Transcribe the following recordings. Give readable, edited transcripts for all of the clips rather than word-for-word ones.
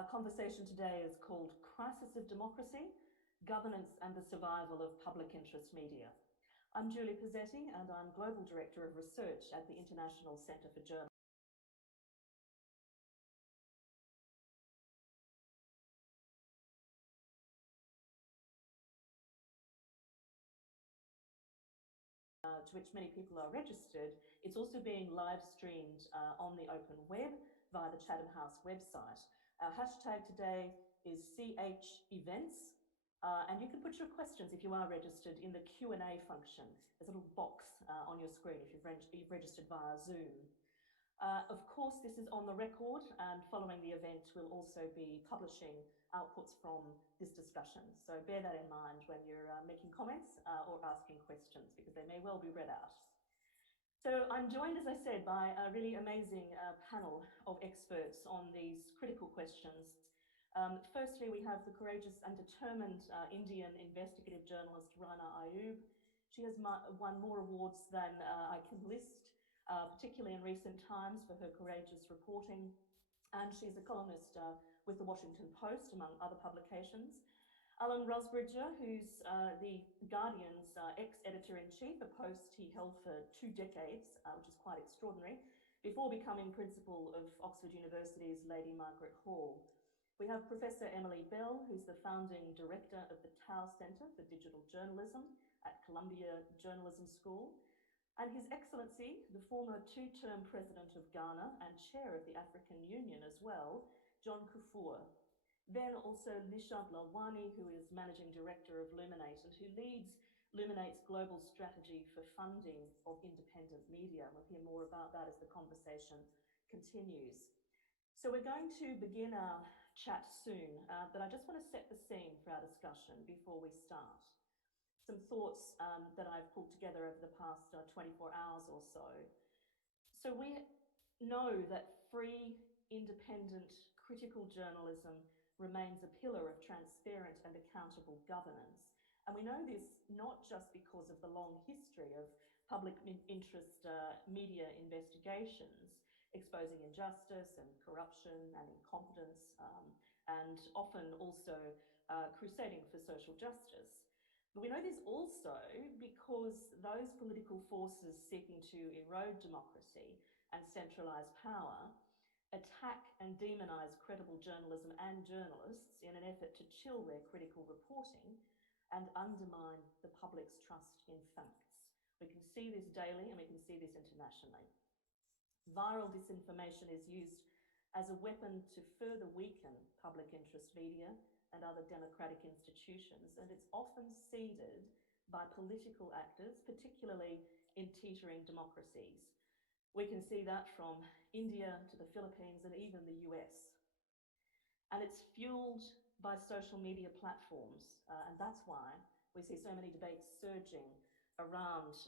Our conversation today is called Crisis of Democracy, Governance and the Survival of Public Interest Media. I'm Julie Posetti and I'm Global Director of Research at the International Centre for Journalism. To which many people are registered. It's also being live streamed on the open web via the Chatham House website. Our hashtag today is CH Events, and you can put your questions if you are registered in the Q&A function. There's a little box on your screen if you've registered via Zoom. Of course, this is on the record, and following the event, we'll also be publishing outputs from this discussion. So bear that in mind when you're making comments or asking questions, because they may well be read out. So I'm joined, as I said, by a really amazing panel of experts on these critical questions. Firstly, we have the courageous and determined Indian investigative journalist Rana Ayyub. She has won more awards than I can list, particularly in recent times for her courageous reporting. And she's a columnist with the Washington Post, among other publications. Alan Rusbridger, who's the Guardian's ex-editor-in-chief, a post he held for 2 decades, which is quite extraordinary, before becoming principal of Oxford University's Lady Margaret Hall. We have Professor Emily Bell, who's the founding director of the Tao Centre for Digital Journalism at Columbia Journalism School, and His Excellency, the former 2-term President of Ghana and Chair of the African Union as well, John Kufuor. Then also Nishant Lalwani, who is Managing Director of Luminate and who leads Luminate's global strategy for funding of independent media. We'll hear more about that as the conversation continues. So we're going to begin our chat soon, but I just want to set the scene for our discussion before we start. Some thoughts that I've pulled together over the past 24 hours or so. So we know that free, independent, critical journalism remains a pillar of transparent and accountable governance. And we know this not just because of the long history of public interest media investigations, exposing injustice and corruption and incompetence, and often also crusading for social justice. But we know this also because those political forces seeking to erode democracy and centralise power attack and demonise credible journalism and journalists in an effort to chill their critical reporting and undermine the public's trust in facts. We can see this daily and we can see this internationally. Viral disinformation is used as a weapon to further weaken public interest media and other democratic institutions, and it's often seeded by political actors, particularly in teetering democracies. We can see that from India to the Philippines and even the US. And it's fueled by social media platforms, and that's why we see so many debates surging around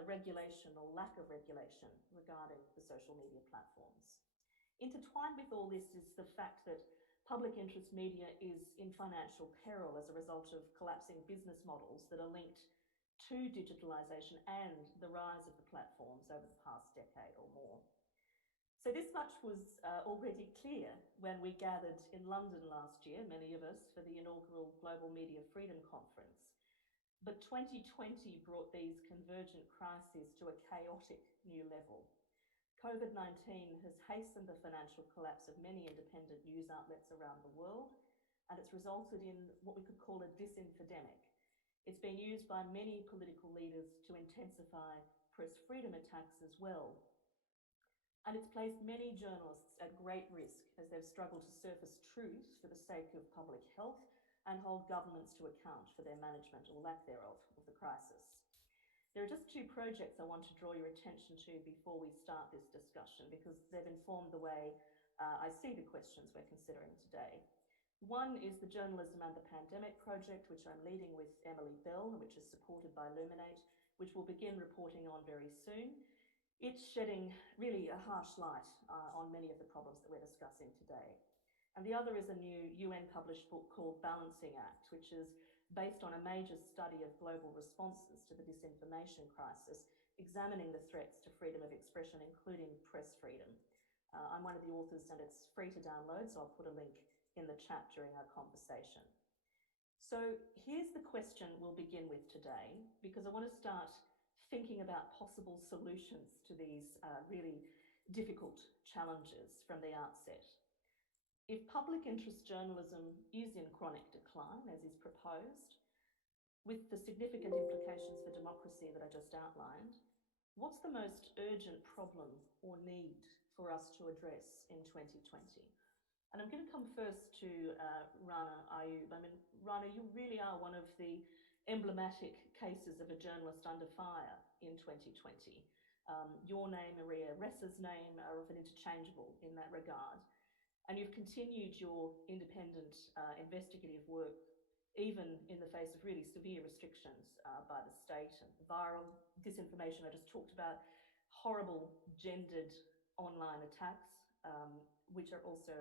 the regulation or lack of regulation regarding the social media platforms. Intertwined with all this is the fact that public interest media is in financial peril as a result of collapsing business models that are linked to digitalization and the rise of the platforms over the past decade or more. So this much was already clear when we gathered in London last year, many of us, for the inaugural Global Media Freedom Conference. But 2020 brought these convergent crises to a chaotic new level. COVID-19 has hastened the financial collapse of many independent news outlets around the world, and it's resulted in what we could call a disinfodemic. It's been used by many political leaders to intensify press freedom attacks as well. And it's placed many journalists at great risk as they've struggled to surface truth for the sake of public health and hold governments to account for their management or lack thereof of the crisis. There are just 2 projects I want to draw your attention to before we start this discussion, because they've informed the way I see the questions we're considering today. One is the Journalism and the Pandemic project, which I'm leading with Emily Bell, which is supported by Luminate, which we'll begin reporting on very soon. It's shedding really a harsh light on many of the problems that we're discussing today. And the other is a new UN-published book called Balancing Act, which is based on a major study of global responses to the disinformation crisis, examining the threats to freedom of expression, including press freedom. I'm one of the authors and it's free to download, so I'll put a link in the chat during our conversation. So here's the question we'll begin with today, because I want to start thinking about possible solutions to these really difficult challenges from the outset. If public interest journalism is in chronic decline, as is proposed, with the significant implications for democracy that I just outlined, what's the most urgent problem or need for us to address in 2020? And I'm going to come first to Rana, Ayyub. I mean, Rana, you really are one of the emblematic cases of a journalist under fire in 2020. Your name, Maria Ressa's name, are often interchangeable in that regard. And you've continued your independent investigative work even in the face of really severe restrictions by the state, and viral disinformation I just talked about, horrible gendered online attacks, which are also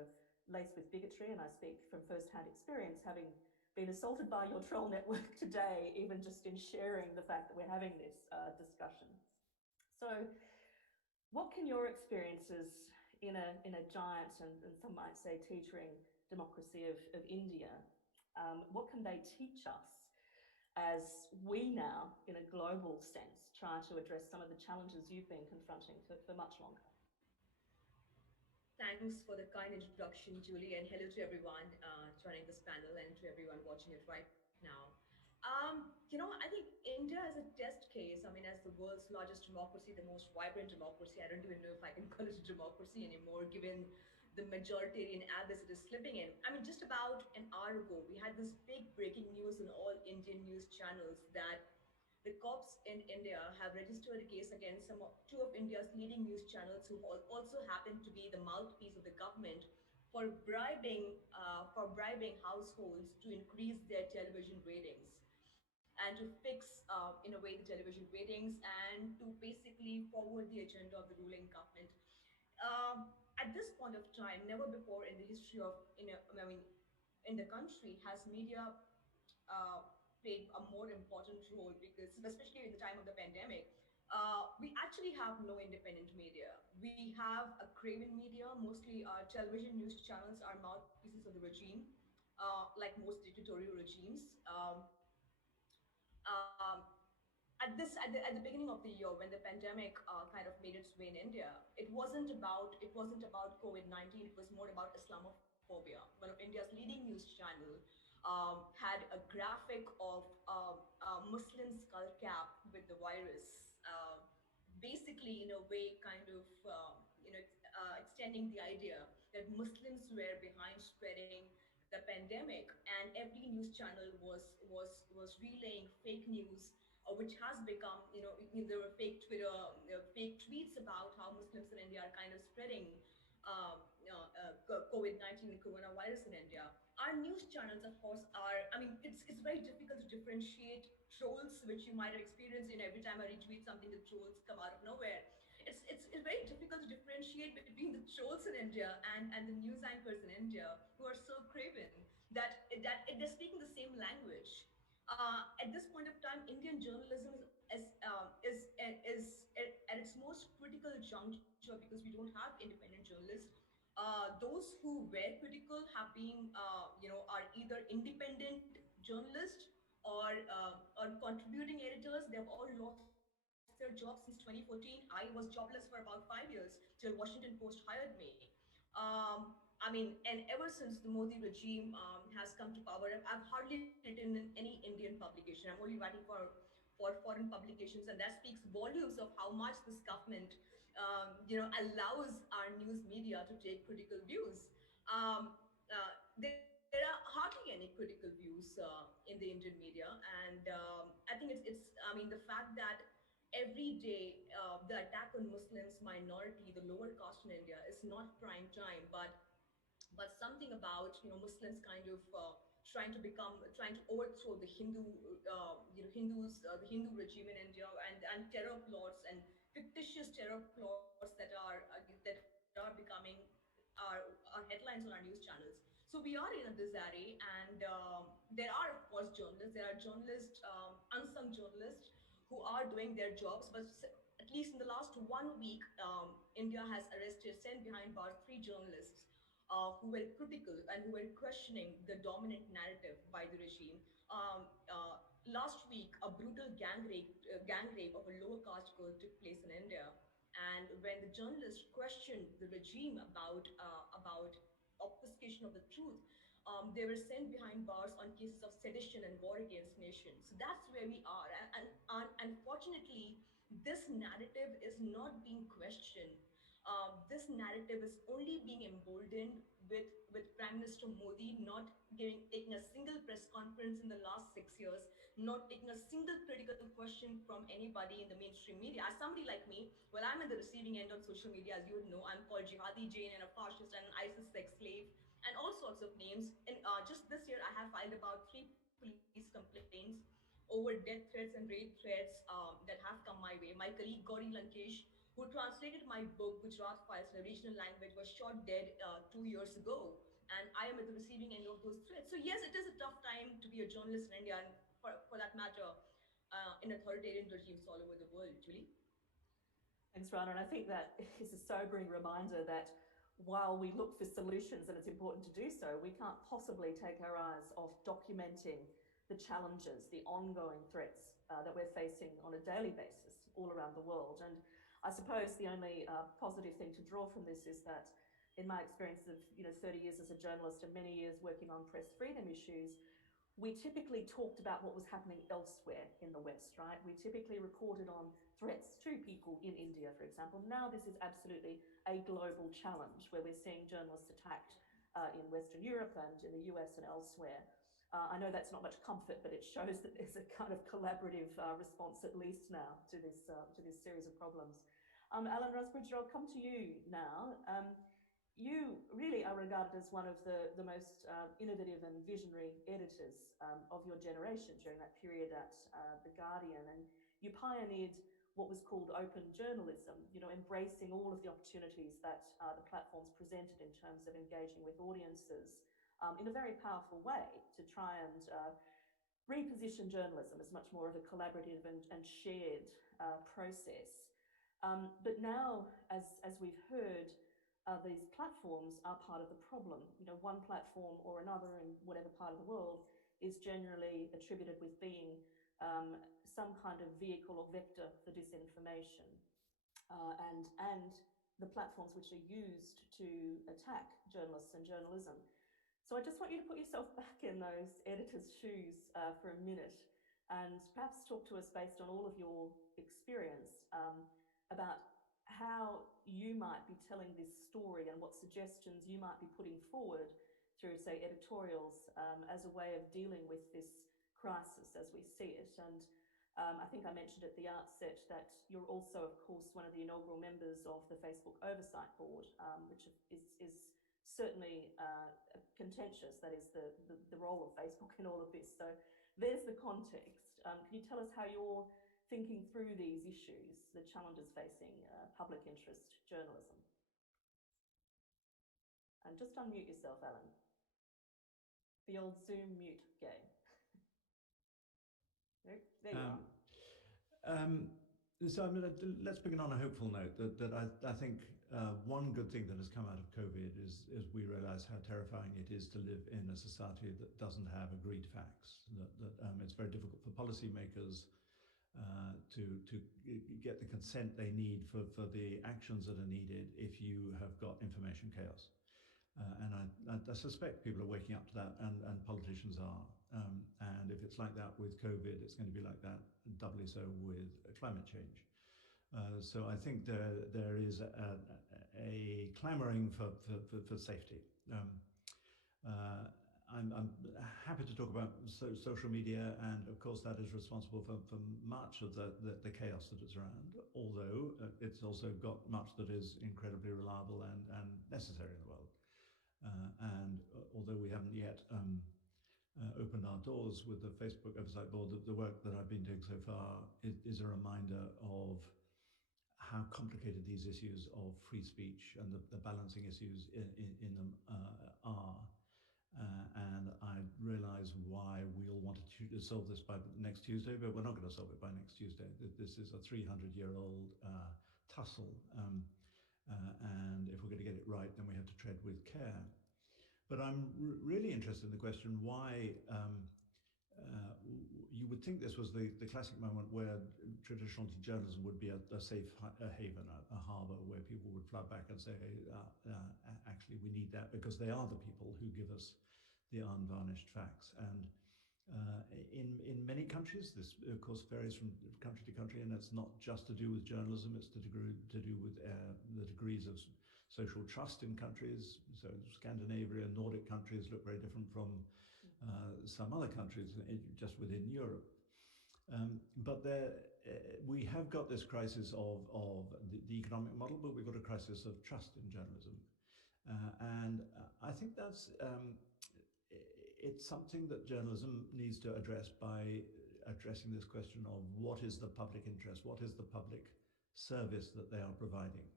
laced with bigotry. And I speak from first-hand experience, having been assaulted by your troll network today, even just in sharing the fact that we're having this discussion. So what can your experiences in a giant and some might say teetering democracy of India, what can they teach us as we now, in a global sense, try to address some of the challenges you've been confronting for much longer? Thanks for the kind introduction, Julie, and hello to everyone joining this panel and to everyone watching it right now. I think India is a test case. I mean, as the world's largest democracy, the most vibrant democracy, I don't even know if I can call it a democracy anymore, given the majoritarian abyss it is slipping in. I mean, just about an hour ago, we had this big breaking news on all Indian news channels that the cops in India have registered a case against two of India's leading news channels who also happen to be the mouthpiece of the government for bribing households to increase their television ratings and to fix, in a way, the television ratings and to basically forward the agenda of the ruling government. At this point of time, never before in the history of, I mean, in the country has media uh, played a more important role, because especially in the time of the pandemic, we actually have no independent media. We have a craven media. Mostly our television news channels are mouthpieces of the regime, like most dictatorial regimes. Um, at the beginning of the year, when the pandemic kind of made its way in India, it wasn't about COVID-19. It was more about Islamophobia. One of India's leading news channel had a graphic of a Muslim skull cap with the virus, basically in a way kind of extending the idea that Muslims were behind spreading the pandemic, and every news channel was relaying fake news, which has become, there were fake Twitter, fake tweets about how Muslims in India are kind of spreading COVID-19 and coronavirus in India. Our news channels, of course, I mean, it's very difficult to differentiate trolls, which you might have experienced. Every time I retweet something, the trolls come out of nowhere. It's very difficult to differentiate between the trolls in India and the news anchors in India who are so craven that they're speaking the same language. At this point of time, Indian journalism is at its most critical juncture, because we don't have independent journalists. Those who were critical have been, are either independent journalists or contributing editors. They've all lost their jobs since 2014. I was jobless for about 5 years till Washington Post hired me. I mean, and ever since the Modi regime has come to power, I've hardly written in any Indian publication. I'm only writing for foreign publications, and that speaks volumes of how much this government, allows our news media to take critical views. There are hardly any critical views in the Indian media, and I think I mean, the fact that every day the attack on Muslims, minority, the lower caste in India is not prime time, but something about, Muslims kind of trying to overthrow the the Hindu regime in India, and terror plots and fictitious terror plots that are becoming our headlines on our news channels. So we are in a disarray, and there are, of course, journalists. There are journalists, unsung journalists, who are doing their jobs. But at least in the last 1 week, India has arrested, sent behind bars, 3 journalists who were critical and who were questioning the dominant narrative by the regime. Last week, a brutal gang rape of a lower caste girl took place in India. And when the journalist questioned the regime about obfuscation of the truth, they were sent behind bars on cases of sedition and war against nations. So that's where we are. And unfortunately, this narrative is not being questioned. This narrative is only being emboldened with Prime Minister Modi not taking a single press conference in the last 6 years, not taking a single critical question from anybody in the mainstream media. As somebody like me, well, I'm in the receiving end on social media, as you would know. I'm called Jihadi Jane and a fascist and an ISIS sex slave and all sorts of names. And just this year, I have filed about 3 police complaints over death threats and rape threats that have come my way. My colleague Gauri Lankesh, who translated my book Gujarat Files in a regional language, was shot dead 2 years ago. And I am at the receiving end of those threats. So yes, it is a tough time to be a journalist in India, and for that matter, in authoritarian regimes all over the world. Julie? Thanks, Rana. And I think that is a sobering reminder that while we look for solutions, and it's important to do so, we can't possibly take our eyes off documenting the challenges, the ongoing threats that we're facing on a daily basis all around the world. And I suppose the only positive thing to draw from this is that in my experience of 30 years as a journalist and many years working on press freedom issues, we typically talked about what was happening elsewhere in the West, right? We typically reported on threats to people in India, for example. Now this is absolutely a global challenge where we're seeing journalists attacked in Western Europe and in the US and elsewhere. I know that's not much comfort, but it shows that there's a kind of collaborative response, at least now, to this series of problems. Alan Rusbridger, I'll come to you now. You really are regarded as one of the most innovative and visionary editors of your generation during that period at The Guardian, and you pioneered what was called open journalism, embracing all of the opportunities that the platforms presented in terms of engaging with audiences in a very powerful way to try and reposition journalism as much more of a collaborative and shared process. But now, as we've heard, these platforms are part of the problem. One platform or another in whatever part of the world is generally attributed with being some kind of vehicle or vector for disinformation. And the platforms which are used to attack journalists and journalism. So I just want you to put yourself back in those editors' shoes for a minute and perhaps talk to us based on all of your experience about how you might be telling this story and what suggestions you might be putting forward through, say, editorials as a way of dealing with this crisis as we see it. And I think I mentioned at the outset that you're also, of course, one of the inaugural members of the Facebook Oversight Board, which is certainly contentious. That is the role of Facebook in all of this. So there's the context. Can you tell us how you're thinking through these issues, the challenges facing public interest journalism? And just unmute yourself, Alan. The old Zoom mute game. There you are. So let's begin on a hopeful note that I think one good thing that has come out of COVID is we realize how terrifying it is to live in a society that doesn't have agreed facts, that it's very difficult for policymakers to get the consent they need for the actions that are needed if you have got information chaos. And I suspect people are waking up to that, and politicians are. And if it's like that with COVID, it's going to be like that doubly so with climate change. So I think there is a clamoring for safety. I'm happy to talk about social media, and of course that is responsible for much of the chaos that is around, although it's also got much that is incredibly reliable and necessary in the world. And although we haven't yet opened our doors with the Facebook Oversight Board, the work that I've been doing so far is a reminder of how complicated these issues of free speech and the balancing issues in them are. And I realize why we all wanted to solve this by next Tuesday, but we're not going to solve it by next Tuesday. This is a 300-year-old tussle. and if we're going to get it right, then we have to tread with care. But I'm really interested in the question why you would think this was the classic moment where traditional journalism would be a safe haven, a harbor where people would flood back and say, actually, we need that because they are the people who give us the unvarnished facts. And in many countries, this of course varies from country to country, and it's not just to do with journalism, it's to do with the degrees of social trust in countries. So Scandinavia and Nordic countries look very different from some other countries just within Europe. But we have got this crisis of the economic model, but we've got a crisis of trust in journalism. And I think that's it's something that journalism needs to address by addressing this question of what is the public interest, what is the public service that they are providing.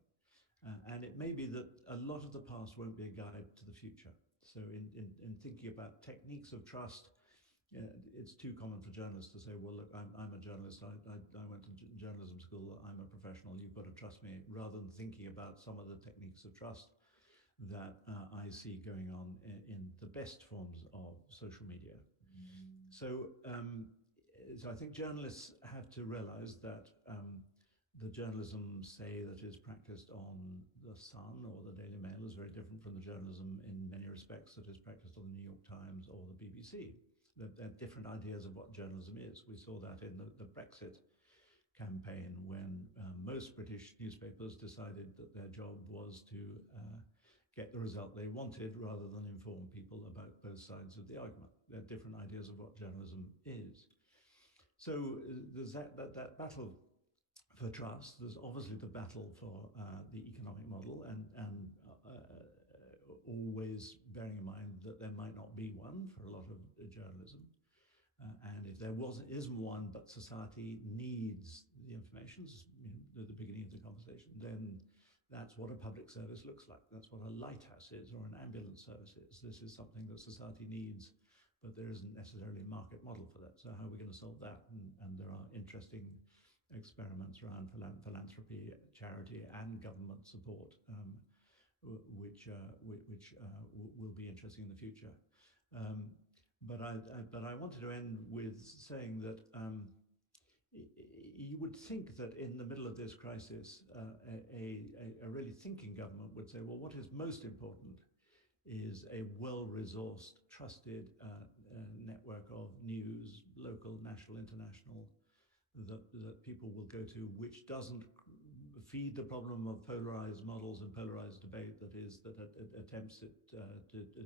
And it may be that a lot of the past won't be a guide to the future. So in thinking about techniques of trust, it's too common for journalists to say, well, look, I'm a journalist, I went to journalism school, I'm a professional, you've got to trust me, rather than thinking about some of the techniques of trust that I see going on in the best forms of social media. So I think journalists have to realize that the journalism, say, that is practiced on The Sun or the Daily Mail is very different from the journalism in many respects that is practiced on the New York Times or the BBC. They're different ideas of what journalism is. We saw that in the Brexit campaign when most British newspapers decided that their job was to get the result they wanted rather than inform people about both sides of the argument. They're different ideas of what journalism is. So there's that battle for trust. There's obviously the battle for the economic model, and always bearing in mind that there might not be one for a lot of journalism. And if there isn't one, but society needs the information, at the beginning of the conversation, then that's what a public service looks like. That's what a lighthouse is, or an ambulance service is. This is something that society needs, but there isn't necessarily a market model for that. So how are we going to solve that? And there are interesting experiments around philanthropy, charity, and government support, which will be interesting in the future. But I wanted to end with saying that you would think that in the middle of this crisis, a really thinking government would say, well, what is most important is a well-resourced, trusted network of news, local, national, international, that people will go to, which doesn't feed the problem of polarized models and polarized debate that attempts it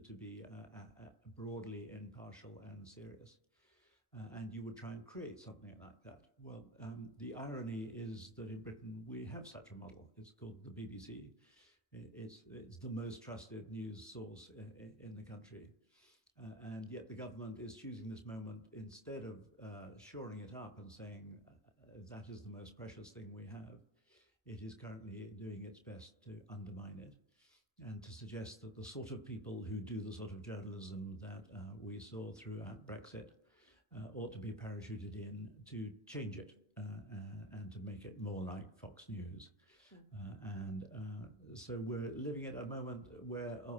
to be broadly impartial and serious. And you would try and create something like that. Well, the irony is that in Britain we have such a model. It's called the BBC. It's the most trusted news source in the country. And yet the government is choosing this moment, instead of shoring it up and saying that is the most precious thing we have, it is currently doing its best to undermine it and to suggest that the sort of people who do the sort of journalism that we saw throughout Brexit ought to be parachuted in to change it and to make it more like Fox News. So we're living at a moment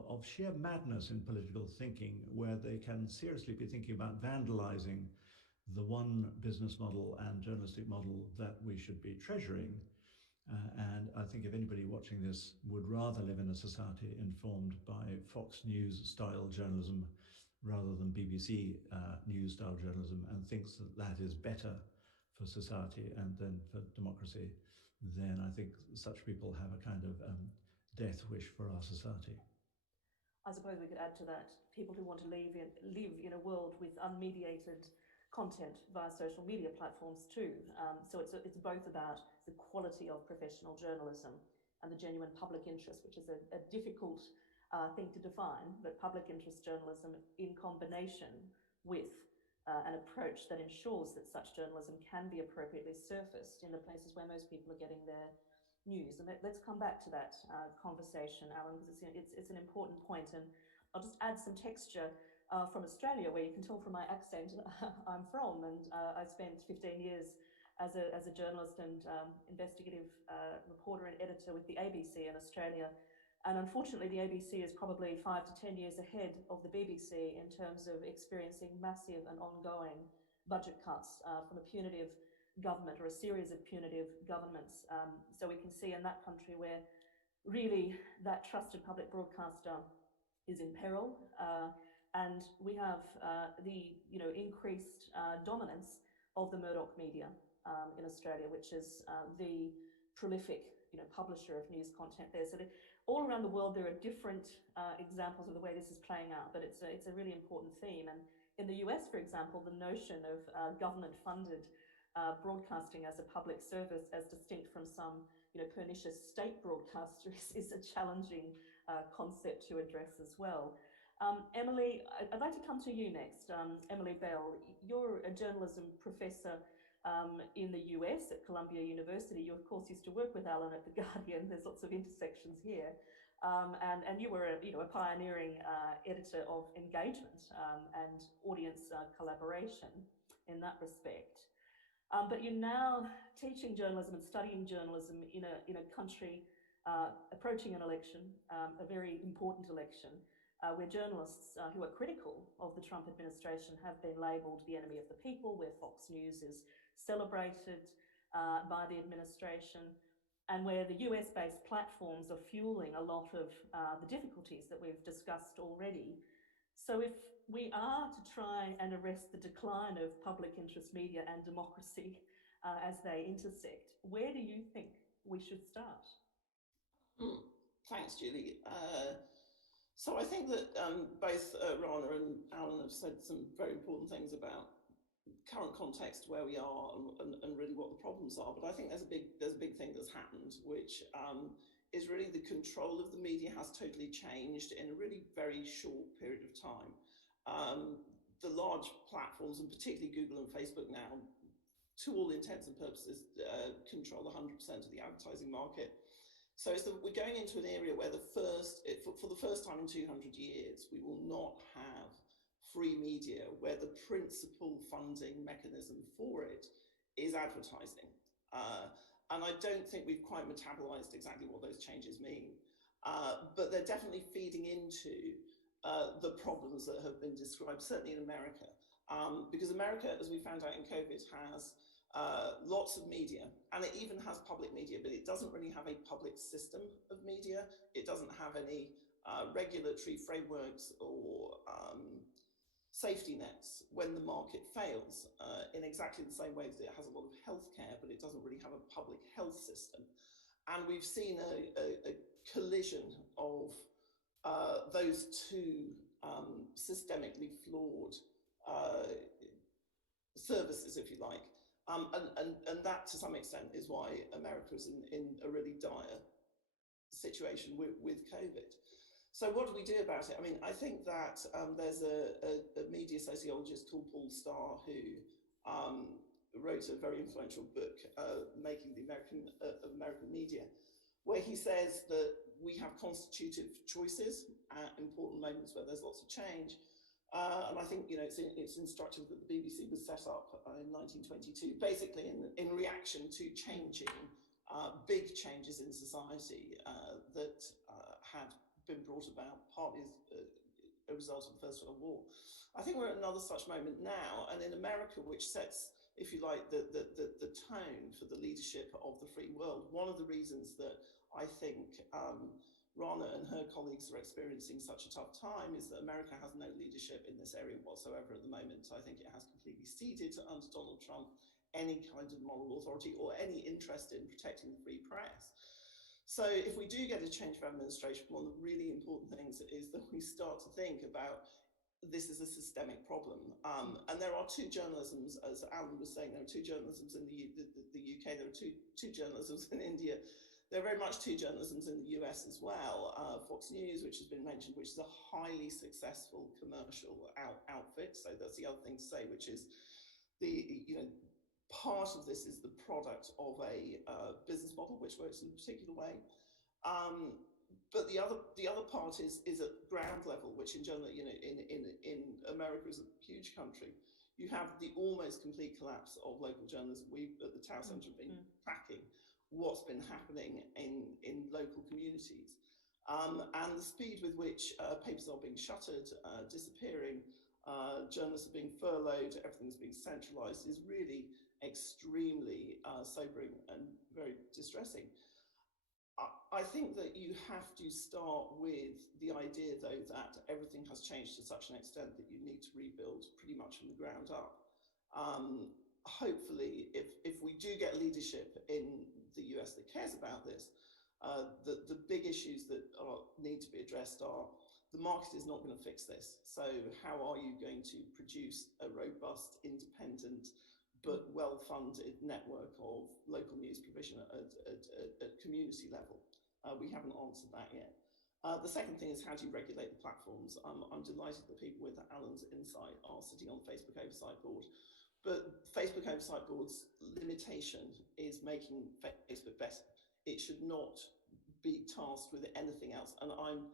of sheer madness in political thinking, where they can seriously be thinking about vandalizing the one business model and journalistic model that we should be treasuring. And I think if anybody watching this would rather live in a society informed by Fox News style journalism rather than BBC news style journalism, and thinks that that is better for society and then for democracy, then I think such people have a kind of death wish for our society. I suppose we could add to that people who want to live in a world with unmediated content via social media platforms too. So it's both about the quality of professional journalism and the genuine public interest, which is a difficult thing to define, but public interest journalism in combination with an approach that ensures that such journalism can be appropriately surfaced in the places where most people are getting their news. And let's come back to that conversation, Alan, because it's an important point. And I'll just add some texture from Australia, where you can tell from my accent I'm from. And I spent 15 years as a journalist and investigative reporter and editor with the ABC in Australia. And unfortunately, the ABC is probably 5 to 10 years ahead of the BBC in terms of experiencing massive and ongoing budget cuts from a punitive government or a series of punitive governments. So we can see in that country where really that trusted public broadcaster is in peril. And we have the increased dominance of the Murdoch media in Australia, which is the prolific publisher of news content there. So all around the world there are different examples of the way this is playing out, but it's a really important theme. And in the US, for example, the notion of government-funded broadcasting as a public service, as distinct from some pernicious state broadcasters, is a challenging concept to address as well. Emily, I'd like to come to you next. Emily Bell, you're a journalism professor in the US at Columbia University. You, of course, used to work with Alan at The Guardian. There's lots of intersections here. And you were a pioneering editor of engagement and audience collaboration in that respect. But you're now teaching journalism and studying journalism in a country approaching an election, a very important election, where journalists who are critical of the Trump administration have been labelled the enemy of the people, where Fox News is celebrated by the administration, and where the US-based platforms are fueling a lot of the difficulties that we've discussed already. So if we are to try and arrest the decline of public interest media and democracy as they intersect, where do you think we should start? Thanks, Julie. So I think that both Rana and Alan have said some very important things about current context, where we are, and really what the problems are. But I think there's a big thing that's happened, which is really the control of the media has totally changed in a really very short period of time. The large platforms, and particularly Google and Facebook now, to all intents and purposes, control 100% of the advertising market. So we're going into an area where for the first time in 200 years, we will not have free media where the principal funding mechanism for it is advertising. And I don't think we've quite metabolized exactly what those changes mean, but they're definitely feeding into the problems that have been described, certainly in America. Because America, as we found out in COVID, has lots of media, and it even has public media, but it doesn't really have a public system of media. It doesn't have any regulatory frameworks or safety nets when the market fails, in exactly the same way that it has a lot of healthcare, but it doesn't really have a public health system. And we've seen a collision of those two systemically flawed services, if you like. And that, to some extent, is why America's in a really dire situation with COVID. So what do we do about it? I mean, I think that there's a media sociologist called Paul Starr who wrote a very influential book, Making the American Media, where he says that we have constitutive choices at important moments where there's lots of change. And I think it's instructive that the BBC was set up in 1922, basically in reaction to changing, big changes in society that had been brought about partly as a result of the First World War. I think we're at another such moment now, and in America, which sets, if you like, the tone for the leadership of the free world. One of the reasons that I think Rana and her colleagues are experiencing such a tough time is that America has no leadership in this area whatsoever at the moment. I think it has completely ceded under Donald Trump any kind of moral authority or any interest in protecting the free press. So if we do get a change of administration, one of the really important things is that we start to think about this is a systemic problem. And there are two journalisms, as Alan was saying, there are two journalisms in the UK, there are two journalisms in India. There are very much two journalisms in the US as well. Fox News, which has been mentioned, which is a highly successful commercial outfit. So that's the other thing to say, which is part of this is the product of a business model which works in a particular way. But the other part is at ground level, which in general, in America is a huge country. You have the almost complete collapse of local journalism. We at the Tower Centre have been tracking what's been happening in local communities. And the speed with which papers are being shuttered, disappearing, journalists are being furloughed, everything's being centralised is really extremely sobering and very distressing. I think that you have to start with the idea, though, that everything has changed to such an extent that you need to rebuild pretty much from the ground up. Hopefully, if we do get leadership in the US that cares about this, the big issues that need to be addressed are the market is not going to fix this. So how are you going to produce a robust, independent, but well-funded network of local news provision at community level? We haven't answered that yet. The second thing is, how do you regulate the platforms? I'm delighted that people with Alan's insight are sitting on the Facebook Oversight Board. But Facebook Oversight Board's limitation is making Facebook better. It should not be tasked with anything else. And I'm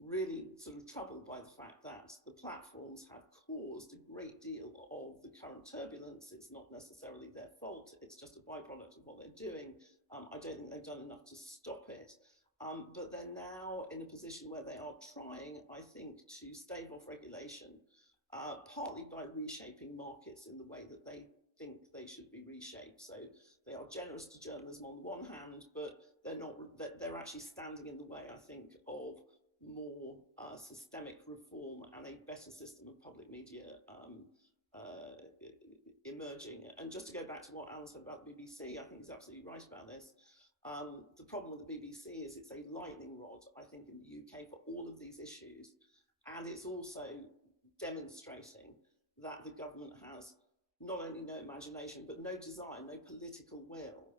really sort of troubled by the fact that the platforms have caused a great deal of the current turbulence. It's not necessarily their fault, it's just a byproduct of what they're doing. I don't think they've done enough to stop it. But they're now in a position where they are trying, I think, to stave off regulation, partly by reshaping markets in the way that they think they should be reshaped. So they are generous to journalism on the one hand, but they're actually standing in the way, I think, of more systemic reform and a better system of public media emerging. And just to go back to what Alan said about the BBC, I think he's absolutely right about this. The problem with the BBC is it's a lightning rod, I think, in the UK for all of these issues. And it's also demonstrating that the government has not only no imagination, but no desire, no political will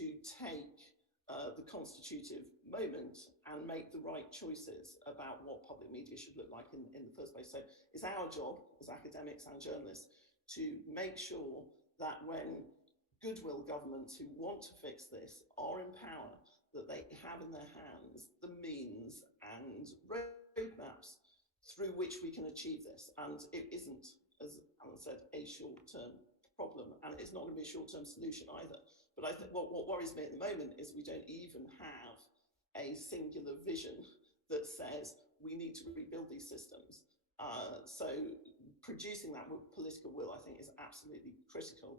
to take the constitutive moment and make the right choices about what public media should look like in the first place. So it's our job as academics and journalists to make sure that when goodwill governments who want to fix this are in power, that they have in their hands the means and roadmaps through which we can achieve this. And it isn't, as Alan said, a short-term problem, and it's not going to be a short-term solution either. But I think what worries me at the moment is we don't even have a singular vision that says we need to rebuild these systems. So producing that with political will, I think, is absolutely critical.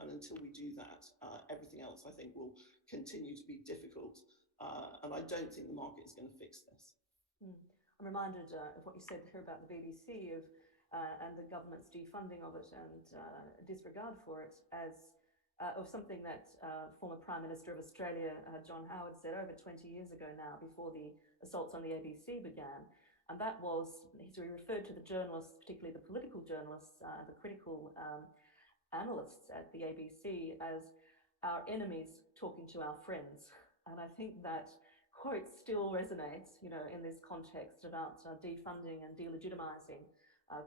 And until we do that, everything else, I think, will continue to be difficult. And I don't think the market is going to fix this. I'm reminded of what you said here about the BBC and the government's defunding of it and disregard for it as of something that former Prime Minister of Australia, John Howard, said over 20 years ago now, before the assaults on the ABC began. And that was, he referred to the journalists, particularly the political journalists, the critical analysts at the ABC, as our enemies talking to our friends. And I think that quote still resonates, you know, in this context about defunding and delegitimizing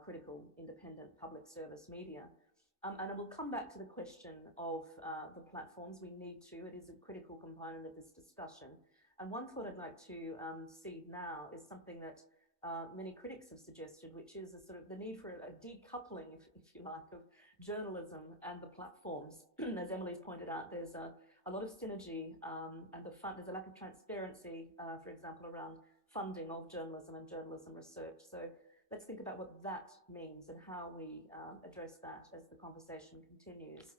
critical, independent public service media. And I will come back to the question of the platforms. We need to, it is a critical component of this discussion. And one thought I'd like to seed now is something that many critics have suggested, which is a sort of the need for a decoupling, if you like, of journalism and the platforms. As Emily's pointed out, there's a lot of synergy and there's a lack of transparency, for example, around funding of journalism and journalism research. So let's think about what that means and how we address that as the conversation continues.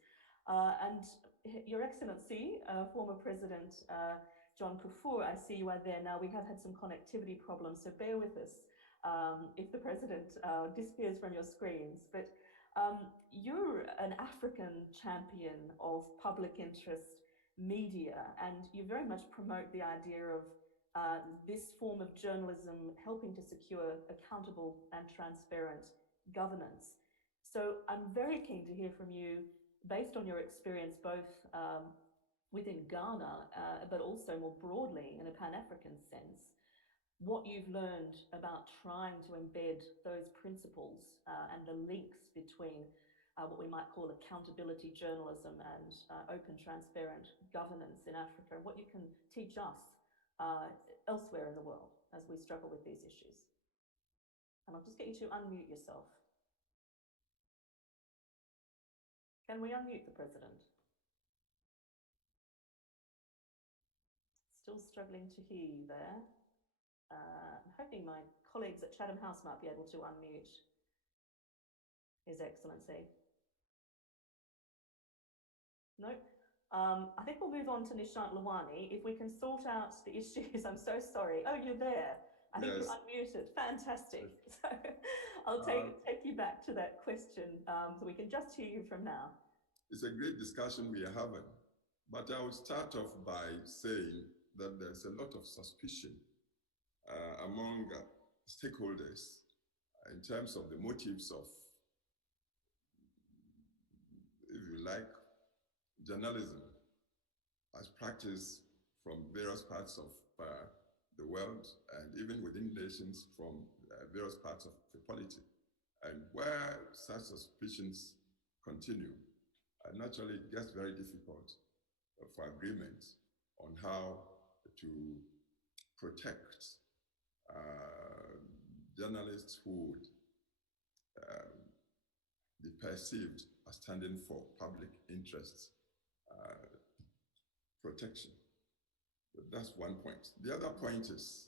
And Your Excellency, former President John Kufuor, I see you are there now. We have had some connectivity problems, so bear with us if the President disappears from your screens. But you're an African champion of public interest media, and you very much promote the idea of this form of journalism helping to secure accountable and transparent governance. So I'm very keen to hear from you, based on your experience both within Ghana, but also more broadly in a Pan-African sense, what you've learned about trying to embed those principles and the links between what we might call accountability journalism and open, transparent governance in Africa, and what you can teach us elsewhere in the world as we struggle with these issues. And I'll just get you to unmute yourself. Can we unmute the President? Still struggling to hear you there. I'm hoping my colleagues at Chatham House might be able to unmute His Excellency. Nope. I think we'll move on to Nishant Lalwani. If we can sort out the issues, I'm so sorry. Oh, you're there. I think you're unmuted. Fantastic. So I'll take you back to that question so we can just hear you from now. It's a great discussion we are having, but I will start off by saying that there's a lot of suspicion among stakeholders in terms of the motives of, if you like, journalism as practiced from various parts of the world and even within nations from various parts of the polity. And where such suspicions continue, naturally it gets very difficult for agreement on how to protect journalists who would be perceived as standing for public interests protection. That's one point. The other point is,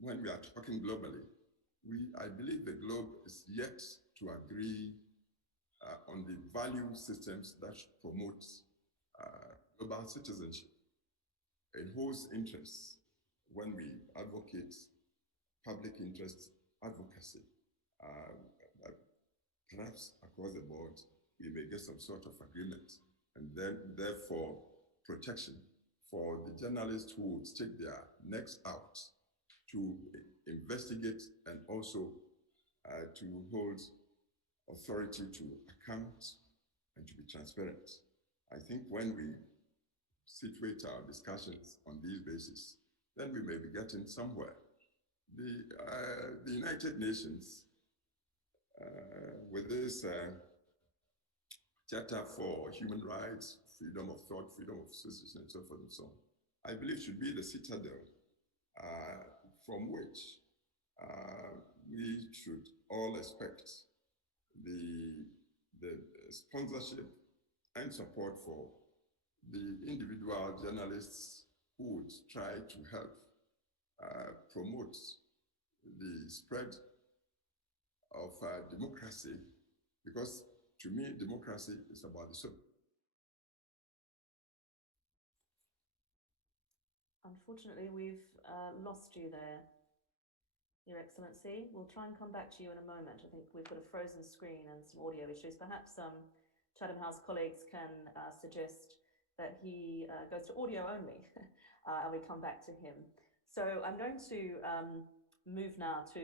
when we are talking globally, I believe the globe is yet to agree on the value systems that should promote global citizenship, in whose interests, when we advocate public interest advocacy, perhaps across the board, we may get some sort of agreement, and then therefore protection for the journalists who would stick their necks out to investigate and also to hold authority to account and to be transparent. I think when we situate our discussions on these bases, then we may be getting somewhere. The United Nations, with this Charter for Human Rights, freedom of thought, freedom of association, and so forth and so on, I believe should be the citadel from which we should all expect the sponsorship and support for the individual journalists who would try to help promote the spread of democracy, because to me, democracy is about the soul. Unfortunately, we've lost you there, Your Excellency. We'll try and come back to you in a moment. I think we've got a frozen screen and some audio issues. Perhaps Chatham House colleagues can suggest that he goes to audio only and we come back to him. So I'm going to move now to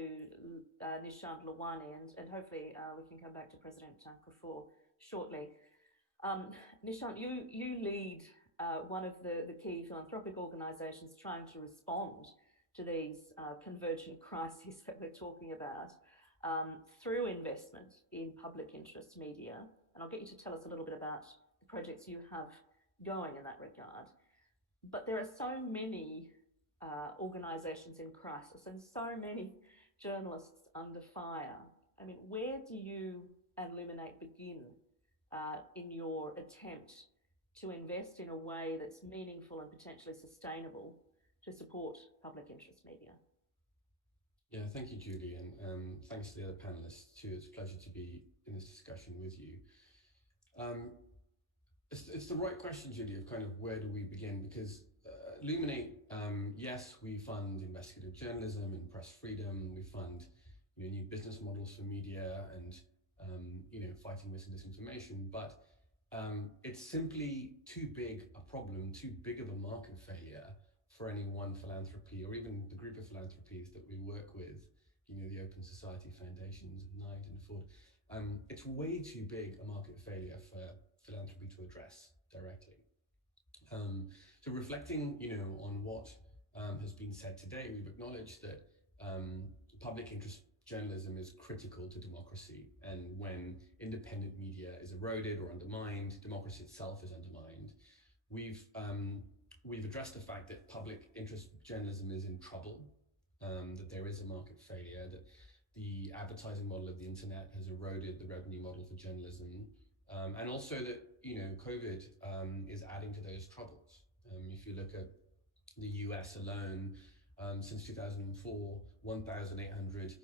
Nishant Lalwani, and hopefully we can come back to President Kufuor shortly. Nishant, you lead one of the key philanthropic organisations trying to respond to these convergent crises that we're talking about through investment in public interest media. And I'll get you to tell us a little bit about the projects you have going in that regard. But there are so many organisations in crisis and so many journalists under fire. I mean, where do you and Luminate begin in your attempt to invest in a way that's meaningful and potentially sustainable to support public interest media? Yeah, thank you, Julie, and thanks to the other panelists too. It's a pleasure to be in this discussion with you. It's the right question, Julie, of kind of where do we begin, because Luminate, yes, we fund investigative journalism and press freedom. We fund new business models for media and fighting mis and disinformation. But it's simply too big a problem, too big of a market failure for any one philanthropy or even the group of philanthropies that we work with. The Open Society Foundations, Knight and Ford. It's way too big a market failure for philanthropy to address directly. So reflecting, on what has been said today, we've acknowledged that public interest journalism is critical to democracy, and when independent media is eroded or undermined, democracy itself is undermined. We've addressed the fact that public interest journalism is in trouble, that there is a market failure, that the advertising model of the internet has eroded the revenue model for journalism, and also that COVID is adding to those troubles. If you look at the US alone, since 2004, 1,800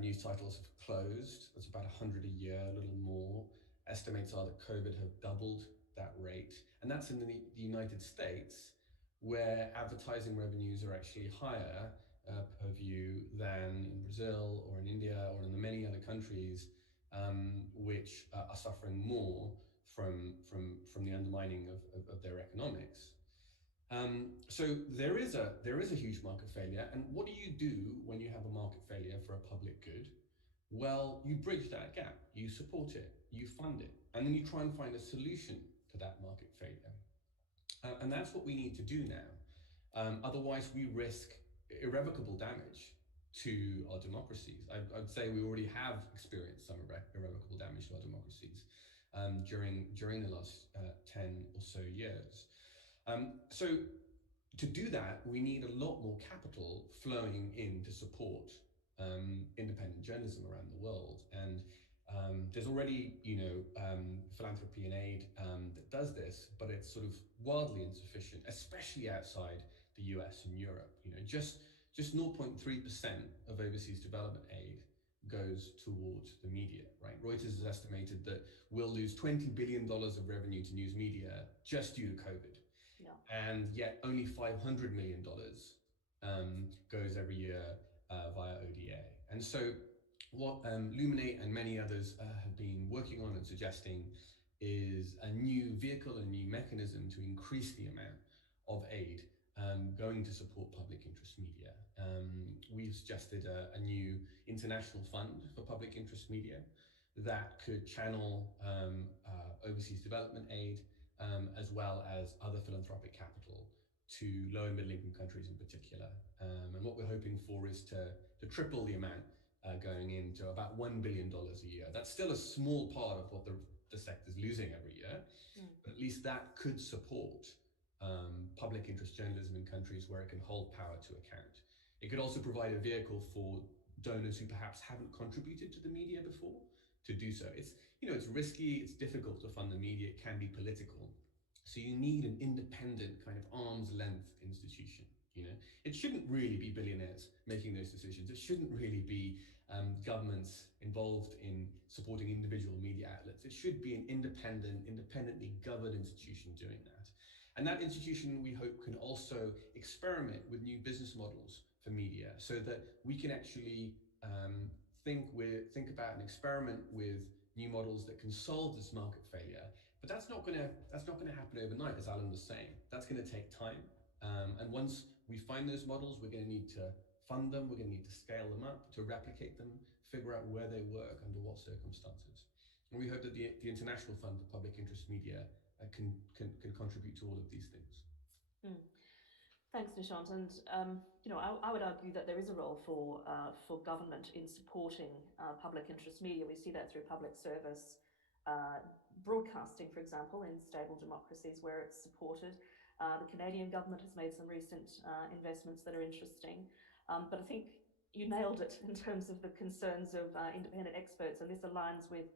news titles have closed. That's about 100 a year, a little more. Estimates are that COVID have doubled that rate, and that's in the United States, where advertising revenues are actually higher per view than in Brazil or in India or in the many other countries which are suffering more from the undermining of their economics. So there is a huge market failure, and what do you do when you have a market failure for a public good? Well, you bridge that gap, you support it, you fund it, and then you try and find a solution to that market failure. And that's what we need to do now. Otherwise, we risk irrevocable damage to our democracies. I'd say we already have experienced some irrevocable damage to our democracies during the last 10 or so years. So to do that, we need a lot more capital flowing in to support independent journalism around the world. And there's already, philanthropy and aid that does this, but it's sort of wildly insufficient, especially outside the US and Europe. Just 0.3% of overseas development aid goes towards the media, right? Reuters has estimated that we'll lose $20 billion of revenue to news media just due to COVID. Yeah. And yet only $500 million goes every year via ODA. And so what Luminate and many others have been working on and suggesting is a new vehicle, a new mechanism to increase the amount of aid going to support public interest media. We've suggested a new international fund for public interest media that could channel overseas development aid as well as other philanthropic capital to low and middle income countries in particular. And what we're hoping for is to triple the amount going into about $1 billion a year. That's still a small part of what the sector's losing every year, but at least that could support public interest journalism in countries where it can hold power to account. It could also provide a vehicle for donors who perhaps haven't contributed to the media before to do so. It's risky, it's difficult to fund the media, it can be political. So you need an independent kind of arm's length institution. It shouldn't really be billionaires making those decisions. It shouldn't really be governments involved in supporting individual media outlets. It should be an independently governed institution doing that. And that institution, we hope, can also experiment with new business models for media so that we can actually think about and experiment with new models that can solve this market failure. But that's not going to happen overnight, as Alan was saying. That's going to take time. And once we find those models, we're going to need to fund them. We're going to need to scale them up, to replicate them, figure out where they work, under what circumstances. And we hope that the International Fund for Public Interest Media can contribute to all of these things. Thanks, Nishant. And I would argue that there is a role for government in supporting public interest media. We see that through public service broadcasting, for example, in stable democracies where it's supported. The Canadian government has made some recent investments that are interesting. But I think you nailed it in terms of the concerns of independent experts, and this aligns with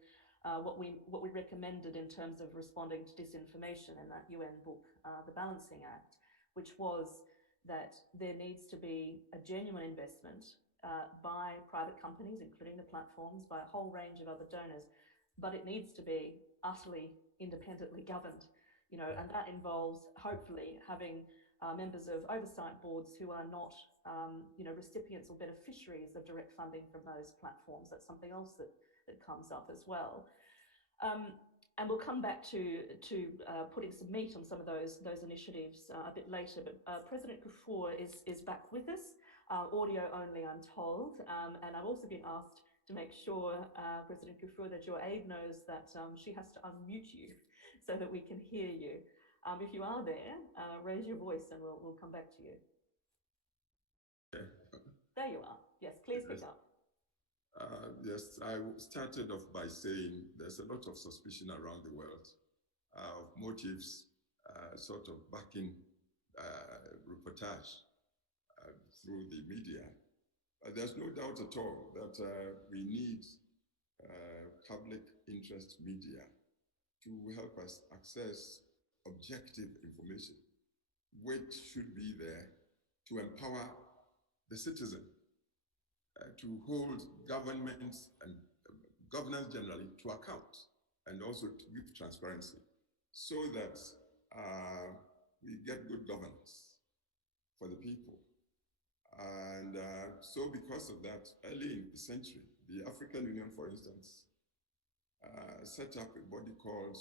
what we recommended in terms of responding to disinformation in that UN book, The Balancing Act, which was that there needs to be a genuine investment by private companies, including the platforms, by a whole range of other donors, but it needs to be utterly independently governed, and that involves hopefully having members of oversight boards who are not, recipients or beneficiaries of direct funding from those platforms. That's something else that comes up as well. And we'll come back to putting some meat on some of those initiatives a bit later. But President Kufuor is back with us, audio only, I'm told. And I've also been asked to make sure, President Kufuor, that your aide knows that she has to unmute you so that we can hear you. If you are there, raise your voice and we'll come back to you. Okay. There you are. Yes, please pick up. Yes, I started off by saying there's a lot of suspicion around the world of motives sort of backing reportage through the media There's no doubt at all that we need public interest media to help us access objective information, which should be there to empower the citizen, to hold governments and governance generally to account, and also to give transparency, so that we get good governance for the people. And so because of that, early in the century, the African Union, for instance, set up a body called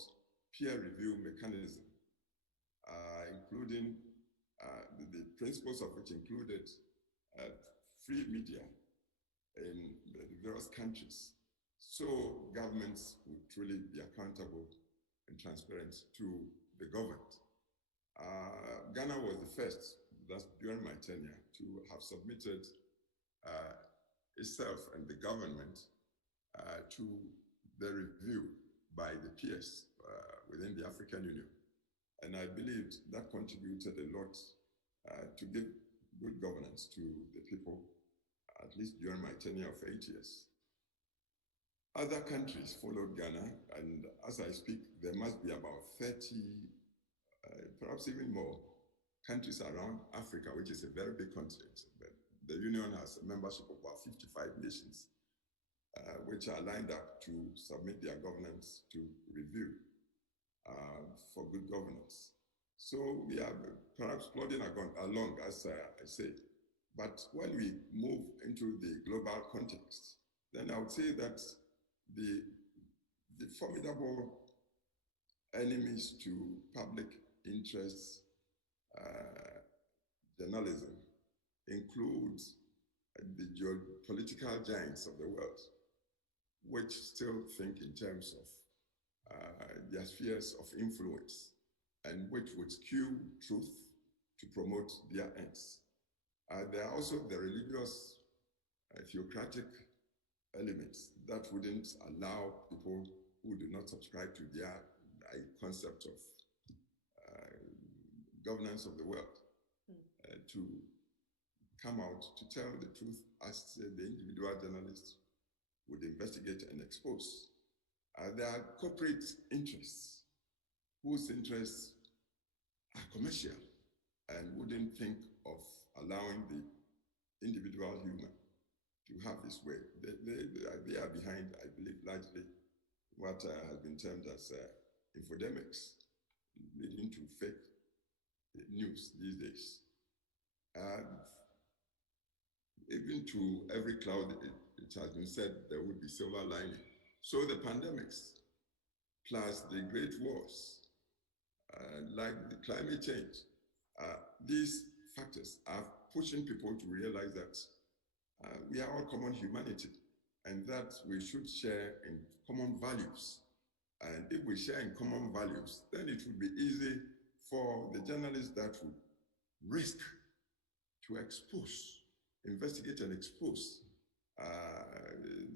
peer review mechanism, including the principles of which included free media in the various countries, so governments would truly be accountable and transparent to the governed. Ghana was the first, that's during my tenure, to have submitted itself and the government to the review by the peers within the African Union. And I believed that contributed a lot to give good governance to the people, at least during my tenure of 8 years. Other countries followed Ghana, and as I speak, there must be about 30, perhaps even more, countries around Africa, which is a very big continent. The Union has a membership of about 55 nations, which are lined up to submit their governance to review for good governance. So we are perhaps plodding along, as I said. But when we move into the global context, then I would say that the formidable enemies to public interest journalism include the geopolitical giants of the world, which still think in terms of their spheres of influence, and which would skew truth to promote their ends. There are also the religious, theocratic elements that wouldn't allow people who do not subscribe to their concept of governance of the world to come out to tell the truth as the individual journalist would investigate and expose. There are corporate interests whose interests are commercial and wouldn't think of allowing the individual human to have his way. They are behind, I believe, largely what has been termed as infodemics, leading to fake news these days. Even to every cloud, it has been said there would be silver lining. So the pandemics, plus the great wars, like the climate change, these factors are pushing people to realize that we are all common humanity, and that we should share in common values. And if we share in common values, then it would be easy for the journalists that would risk to expose, investigate and expose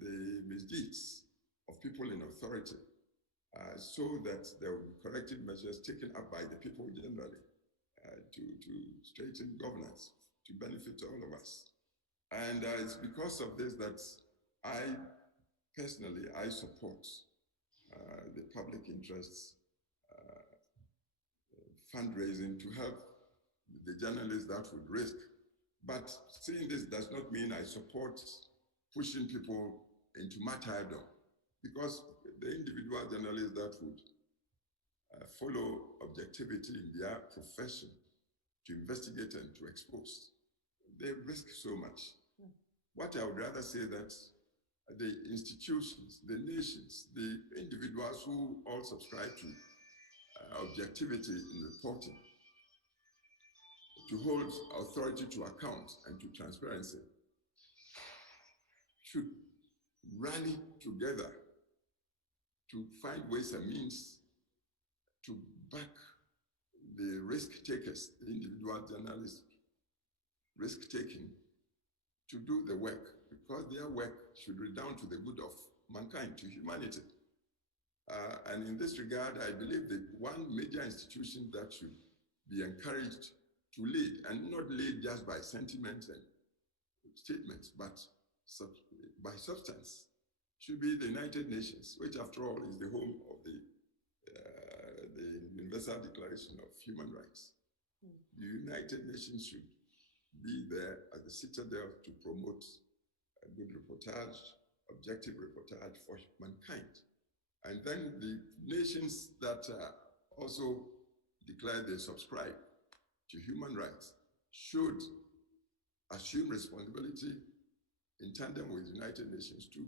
the misdeeds of people in authority, so that there will be corrective measures taken up by the people generally to straighten governance, to benefit all of us. And it's because of this that I personally support the public interests fundraising to help the journalists that would risk. But saying this does not mean I support pushing people into martyrdom, because the individual journalists that would follow objectivity in their profession to investigate and to expose, they risk so much. What I would rather say that the institutions, the nations, the individuals who all subscribe to objectivity in reporting, to hold authority to account and to transparency, should rally together to find ways and means to back the risk takers, the individual journalists, risk taking, to do the work, because their work should redound to the good of mankind, to humanity. And in this regard, I believe that one major institution that should be encouraged to lead, and not lead just by sentiment and statements, but by substance should be the United Nations, which after all is the home of the Universal Declaration of Human Rights. The United Nations should be there as the citadel to promote a good reportage, objective reportage for mankind. And then the nations that also declare they subscribe to human rights should assume responsibility in tandem with the United Nations to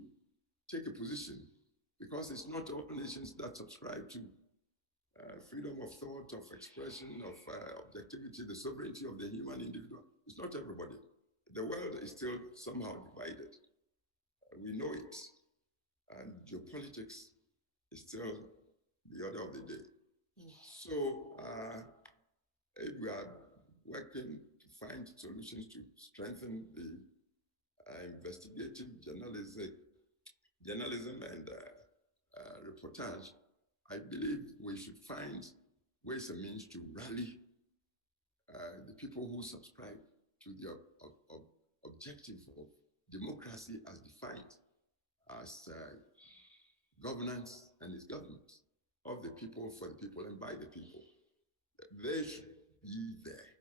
take a position, because it's not all nations that subscribe to freedom of thought, of expression, of objectivity, the sovereignty of the human individual. It's not everybody. The world is still somehow divided. We know it. And geopolitics is still the order of the day. So if we are working to find solutions to strengthen the investigative journalism and reportage, I believe we should find ways and means to rally the people who subscribe to the objective of democracy as defined as governance and its government of the people, for the people, and by the people. They should be there.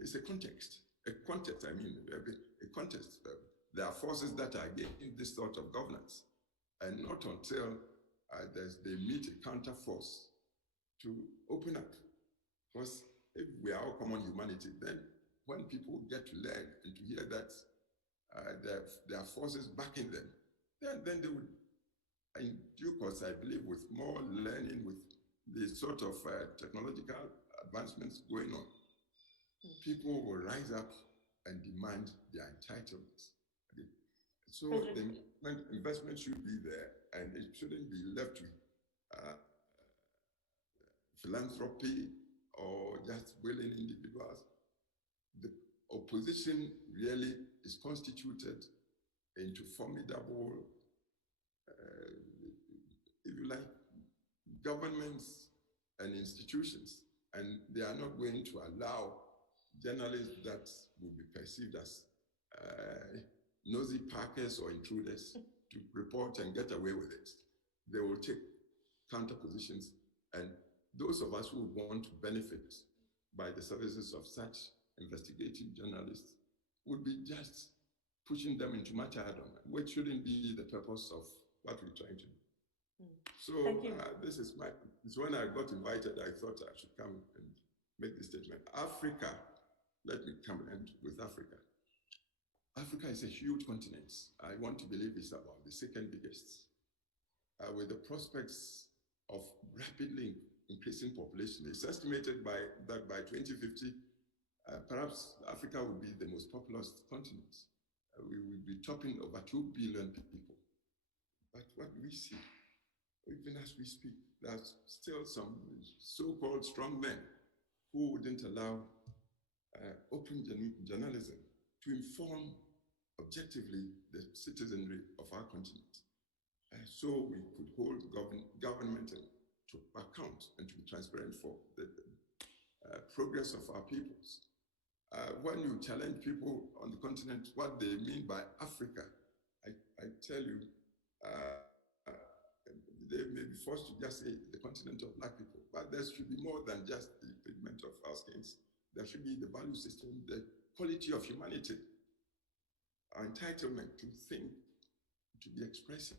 It's a context, a context. There are forces that are against this sort of governance, and not until they meet a counter force to open up. Because if we are all common humanity, then when people get to learn and to hear that there are forces backing them, then they would, in due course, I believe, with more learning, with the sort of technological advancements going on, people will rise up and demand their entitlements. So the investment should be there, and it shouldn't be left to philanthropy or just willing individuals. The opposition really is constituted into formidable, if you like, governments and institutions, and they are not going to allow journalists that will be perceived as nosy parkers or intruders to report and get away with it. They will take counter positions, and those of us who want to benefit by the services of such investigative journalists would be just pushing them into martyrdom, which shouldn't be the purpose of what we're trying to do. So this is when I got invited, I thought I should come and make this statement. Africa, let me come end with Africa. Africa is a huge continent. I want to believe it's about the second biggest. With the prospects of rapidly increasing population, it's estimated that by 2050, perhaps Africa will be the most populous continent. We will be topping over 2 billion people. But what do we see? Even as we speak, there's still some so-called strong men who wouldn't allow open journalism to inform objectively the citizenry of our continent. So we could hold government to account and to be transparent for the progress of our peoples. When you challenge people on the continent what they mean by Africa, I tell you, they may be forced to just say the continent of black people, but there should be more than just the pigment of our skins. There should be the value system, the quality of humanity, our entitlement to think, to be expressive,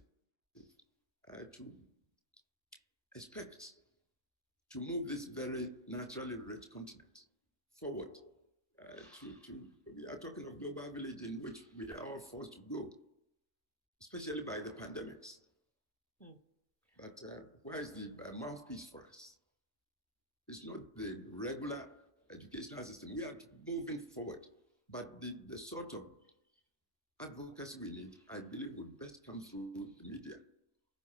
to expect, to move this very naturally rich continent forward. We are talking of global village in which we are all forced to go, especially by the pandemics. But where is the mouthpiece for us? It's not the regular educational system. We are moving forward, but the sort of advocacy we need, I believe, would best come through the media.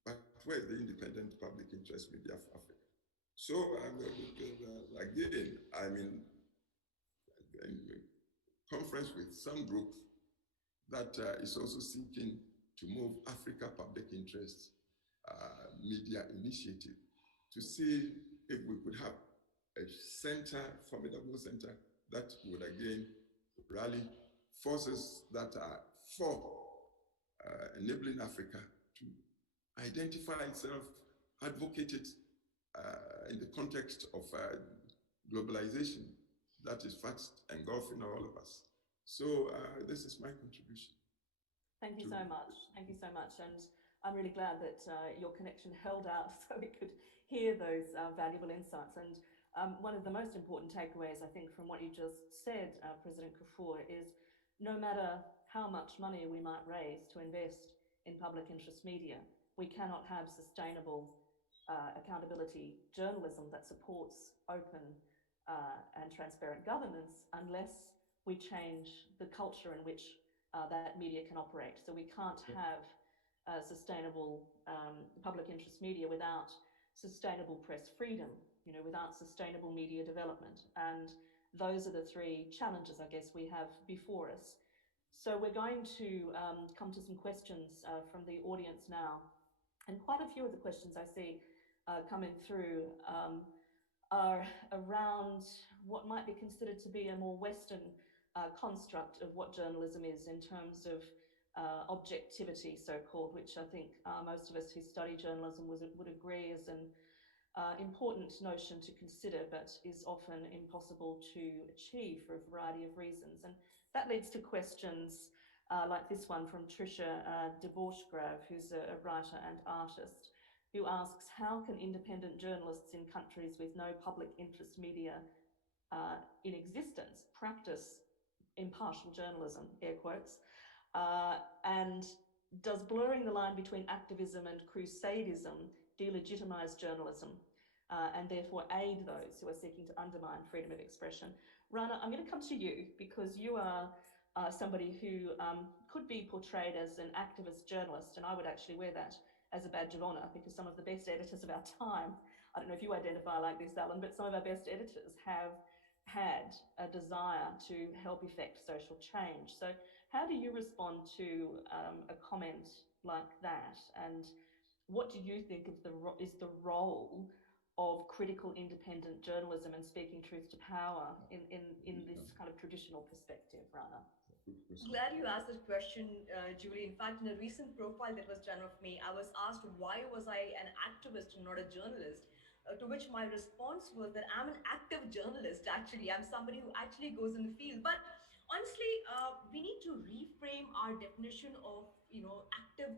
But where is the independent public interest media for Africa? So again, I'm in a conference with some group that is also seeking to move Africa public interest media initiative to see if we could have a center, formidable center, that would again rally forces that are for enabling Africa to identify itself, advocate it in the context of globalization that is fast engulfing all of us. So this is my contribution. Thank you so much. Thank you so much. And I'm really glad that your connection held out so we could hear those valuable insights. And one of the most important takeaways, I think, from what you just said, President Kufuor, is no matter how much money we might raise to invest in public interest media, we cannot have sustainable accountability journalism that supports open and transparent governance unless we change the culture in which that media can operate. So we can't have sustainable public interest media without sustainable press freedom, without sustainable media development. And those are the three challenges, I guess, we have before us. So we're going to come to some questions from the audience now. And quite a few of the questions I see coming through are around what might be considered to be a more Western construct of what journalism is in terms of objectivity, so-called, which I think most of us who study journalism would agree is an important notion to consider, but is often impossible to achieve for a variety of reasons. And that leads to questions like this one from Trisha Debauchegrave, who's a writer and artist, who asks, how can independent journalists in countries with no public interest media in existence practice impartial journalism, air quotes, and does blurring the line between activism and crusadism delegitimize journalism and therefore aid those who are seeking to undermine freedom of expression? Rana, I'm going to come to you because you are somebody who could be portrayed as an activist journalist, and I would actually wear that as a badge of honor because some of the best editors of our time, I don't know if you identify like this, Alan, but some of our best editors have had a desire to help effect social change. So how do you respond to a comment like that? And what do you think is the role of critical independent journalism and speaking truth to power in this kind of traditional perspective, Rana? Glad you asked this question, Julie. In fact, in a recent profile that was done of me, I was asked why was I an activist and not a journalist. To which my response was that I'm an active journalist. Actually, I'm somebody who actually goes in the field. But honestly, we need to reframe our definition of active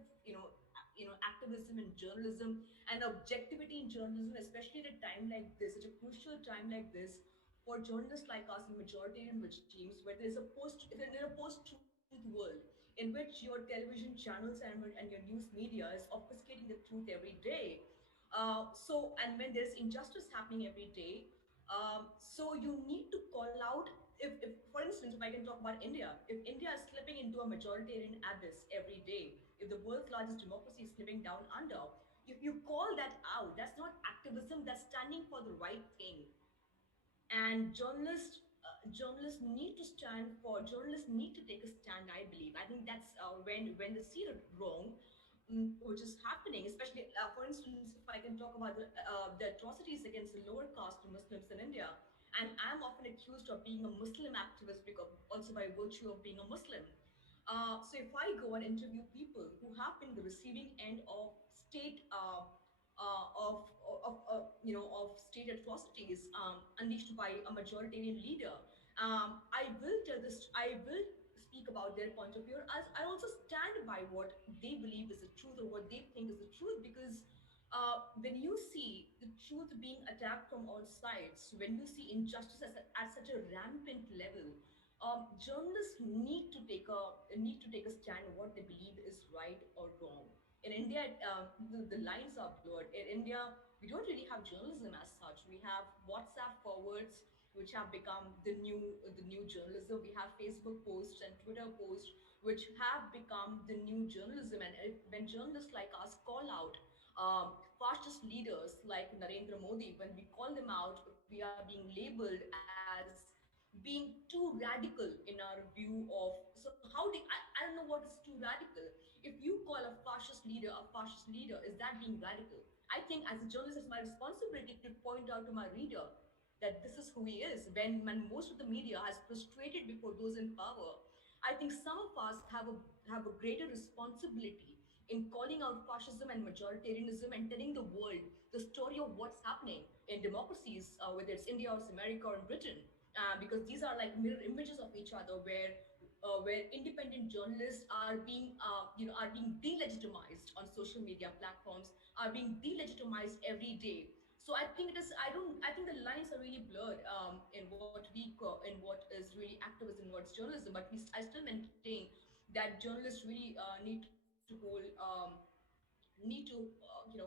activism in journalism and objectivity in journalism, especially at a time like this, at a crucial time like this, for journalists like us in majoritarian regimes, where there's a post-truth world in which your television channels and your news media is obfuscating the truth every day. And when there's injustice happening every day, so you need to call out. If, for instance, if I can talk about India, if India is slipping into a majoritarian abyss every day, if the world's largest democracy is slipping down under, if you call that out, that's not activism. That's standing for the right thing. And journalists need to stand for journalists need to take a stand. I believe. I think that's when they see it wrong, which is happening, especially for instance, if I can talk about the atrocities against the lower caste Muslims in India. And I'm often accused of being a Muslim activist because also by virtue of being a Muslim. So if I go and interview people who have been the receiving end of state of state atrocities unleashed by a majoritarian leader, I will tell this. I will speak about their point of view. As I also stand by what they believe is the truth or what they think is the truth, because when you see the truth being attacked from all sides, when you see injustice at such a rampant level, journalists need to take a stand on what they believe is right or wrong. In India, the lines are blurred. In India, we don't really have journalism as such. We have WhatsApp forwards, which have become the new journalism. We have Facebook posts and Twitter posts, which have become the new journalism. And when journalists like us call out fascist leaders like Narendra Modi, when we call them out, we are being labeled as being too radical in our view of. So I don't know what is too radical. If you call a fascist leader, is that being radical? I think as a journalist, it's my responsibility to point out to my reader that this is who he is. When most of the media has prostrated before those in power, I think some of us have a greater responsibility in calling out fascism and majoritarianism and telling the world the story of what's happening in democracies, whether it's India or it's America or in Britain, because these are like mirror images of each other, where independent journalists are being delegitimized on social media platforms, are being delegitimized every day. So I think it is. I think the lines are really blurred in what is really activism and what's journalism. But I still maintain that journalists really need to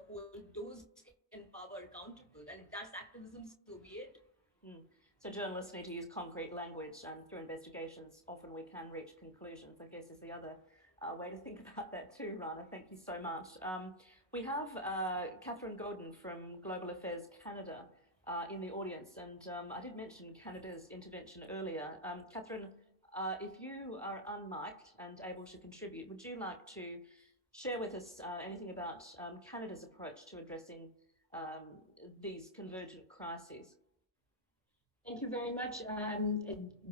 hold those in power accountable. And if that's activism, so be it. Mm. So journalists need to use concrete language, and through investigations, often we can reach conclusions, I guess is the other way to think about that too, Rana. Thank you so much. We have Catherine Godin from Global Affairs Canada in the audience, and I did mention Canada's intervention earlier. Catherine, if you are unmiked and able to contribute, would you like to share with us anything about Canada's approach to addressing these convergent crises? Thank you very much.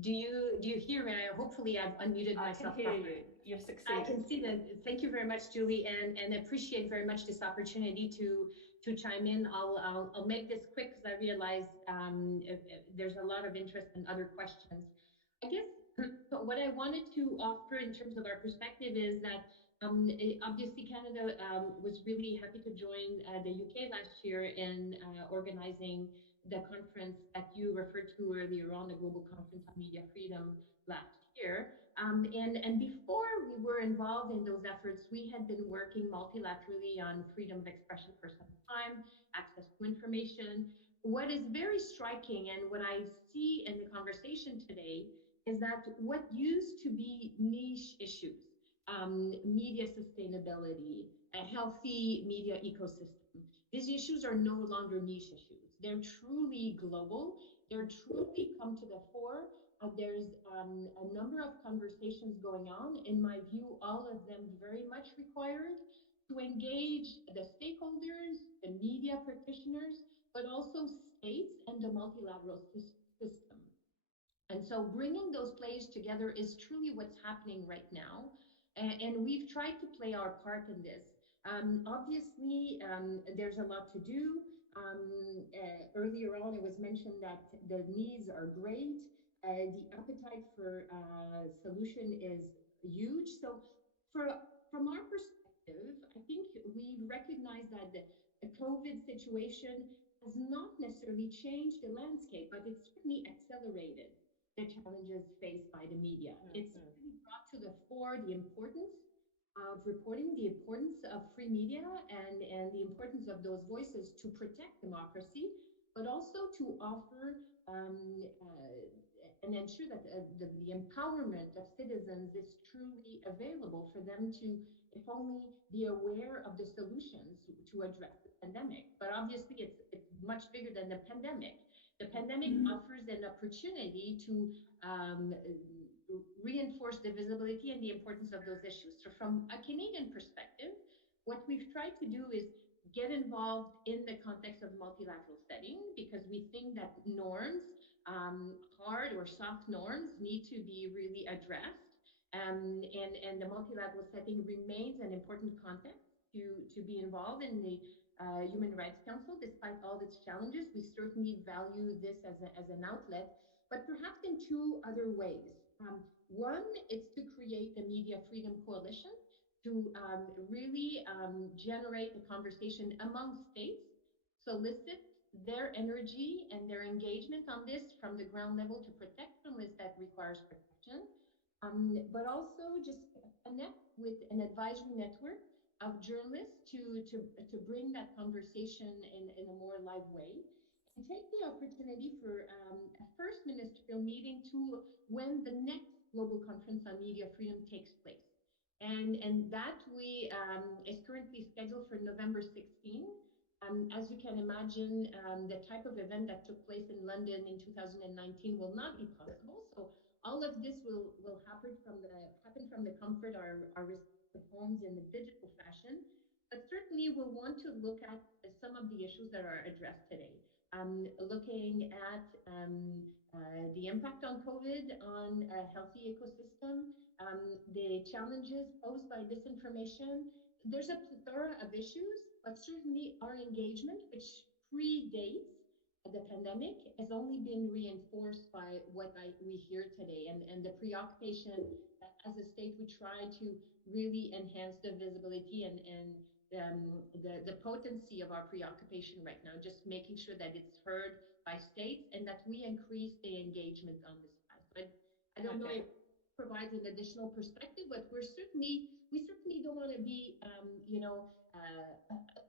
Do you hear me? Hopefully, I've unmuted myself. I can hear you. You've succeeded. I can see that. Thank you very much, Julie, and appreciate very much this opportunity to chime in. I'll make this quick because I realize there's a lot of interest in other questions. I guess what I wanted to offer in terms of our perspective is that obviously Canada was really happy to join the UK last year in organizing the conference that you referred to earlier on, the Global Conference on Media Freedom last year. And before we were involved in those efforts, we had been working multilaterally on freedom of expression for some time, access to information. What is very striking and what I see in the conversation today is that what used to be niche issues, media sustainability, a healthy media ecosystem, these issues are no longer niche issues. They're truly global. They're truly come to the fore. There's a number of conversations going on. In my view, all of them very much required to engage the stakeholders, the media practitioners, but also states and the multilateral system. And so bringing those players together is truly what's happening right now. And we've tried to play our part in this. Obviously, there's a lot to do. Earlier on, it was mentioned that the needs are great. The appetite for solution is huge. So from our perspective, I think we recognize that the COVID situation has not necessarily changed the landscape, but it's certainly accelerated the challenges faced by the media. It's really brought to the fore the importance of reporting, the importance of free media, and the importance of those voices to protect democracy, but also to offer and ensure that the empowerment of citizens is truly available for them to, if only, be aware of the solutions to address the pandemic. But obviously, it's much bigger than the pandemic. The pandemic offers an opportunity to reinforce the visibility and the importance of those issues. So from a Canadian perspective, what we've tried to do is get involved in the context of multilateral setting because we think that norms, hard or soft norms, need to be really addressed. And the multilateral setting remains an important context to be involved in the Human Rights Council, despite all its challenges. We certainly value this as an outlet, but perhaps in two other ways. One, it's to create a media freedom coalition to really generate a conversation among states, solicit their energy and their engagement on this from the ground level to protect journalists that requires protection, but also just connect with an advisory network of journalists to bring that conversation in a more live way and take the opportunity for a first ministerial meeting to when the next global conference on media freedom takes place. And that we is currently scheduled for November 16. As you can imagine, the type of event that took place in London in 2019 will not be possible. So all of this will happen from the comfort of our respective homes in a digital fashion. But certainly we'll want to look at some of the issues that are addressed today. looking at the impact on COVID on a healthy ecosystem, the challenges posed by disinformation. There's a plethora of issues, but certainly our engagement, which predates the pandemic, has only been reinforced by what we hear today, and the preoccupation as a state. We try to really enhance the visibility and the potency of our preoccupation right now, just making sure that it's heard by states and that we increase the engagement on this side. But I don't know if it provides an additional perspective, but we certainly don't want to be,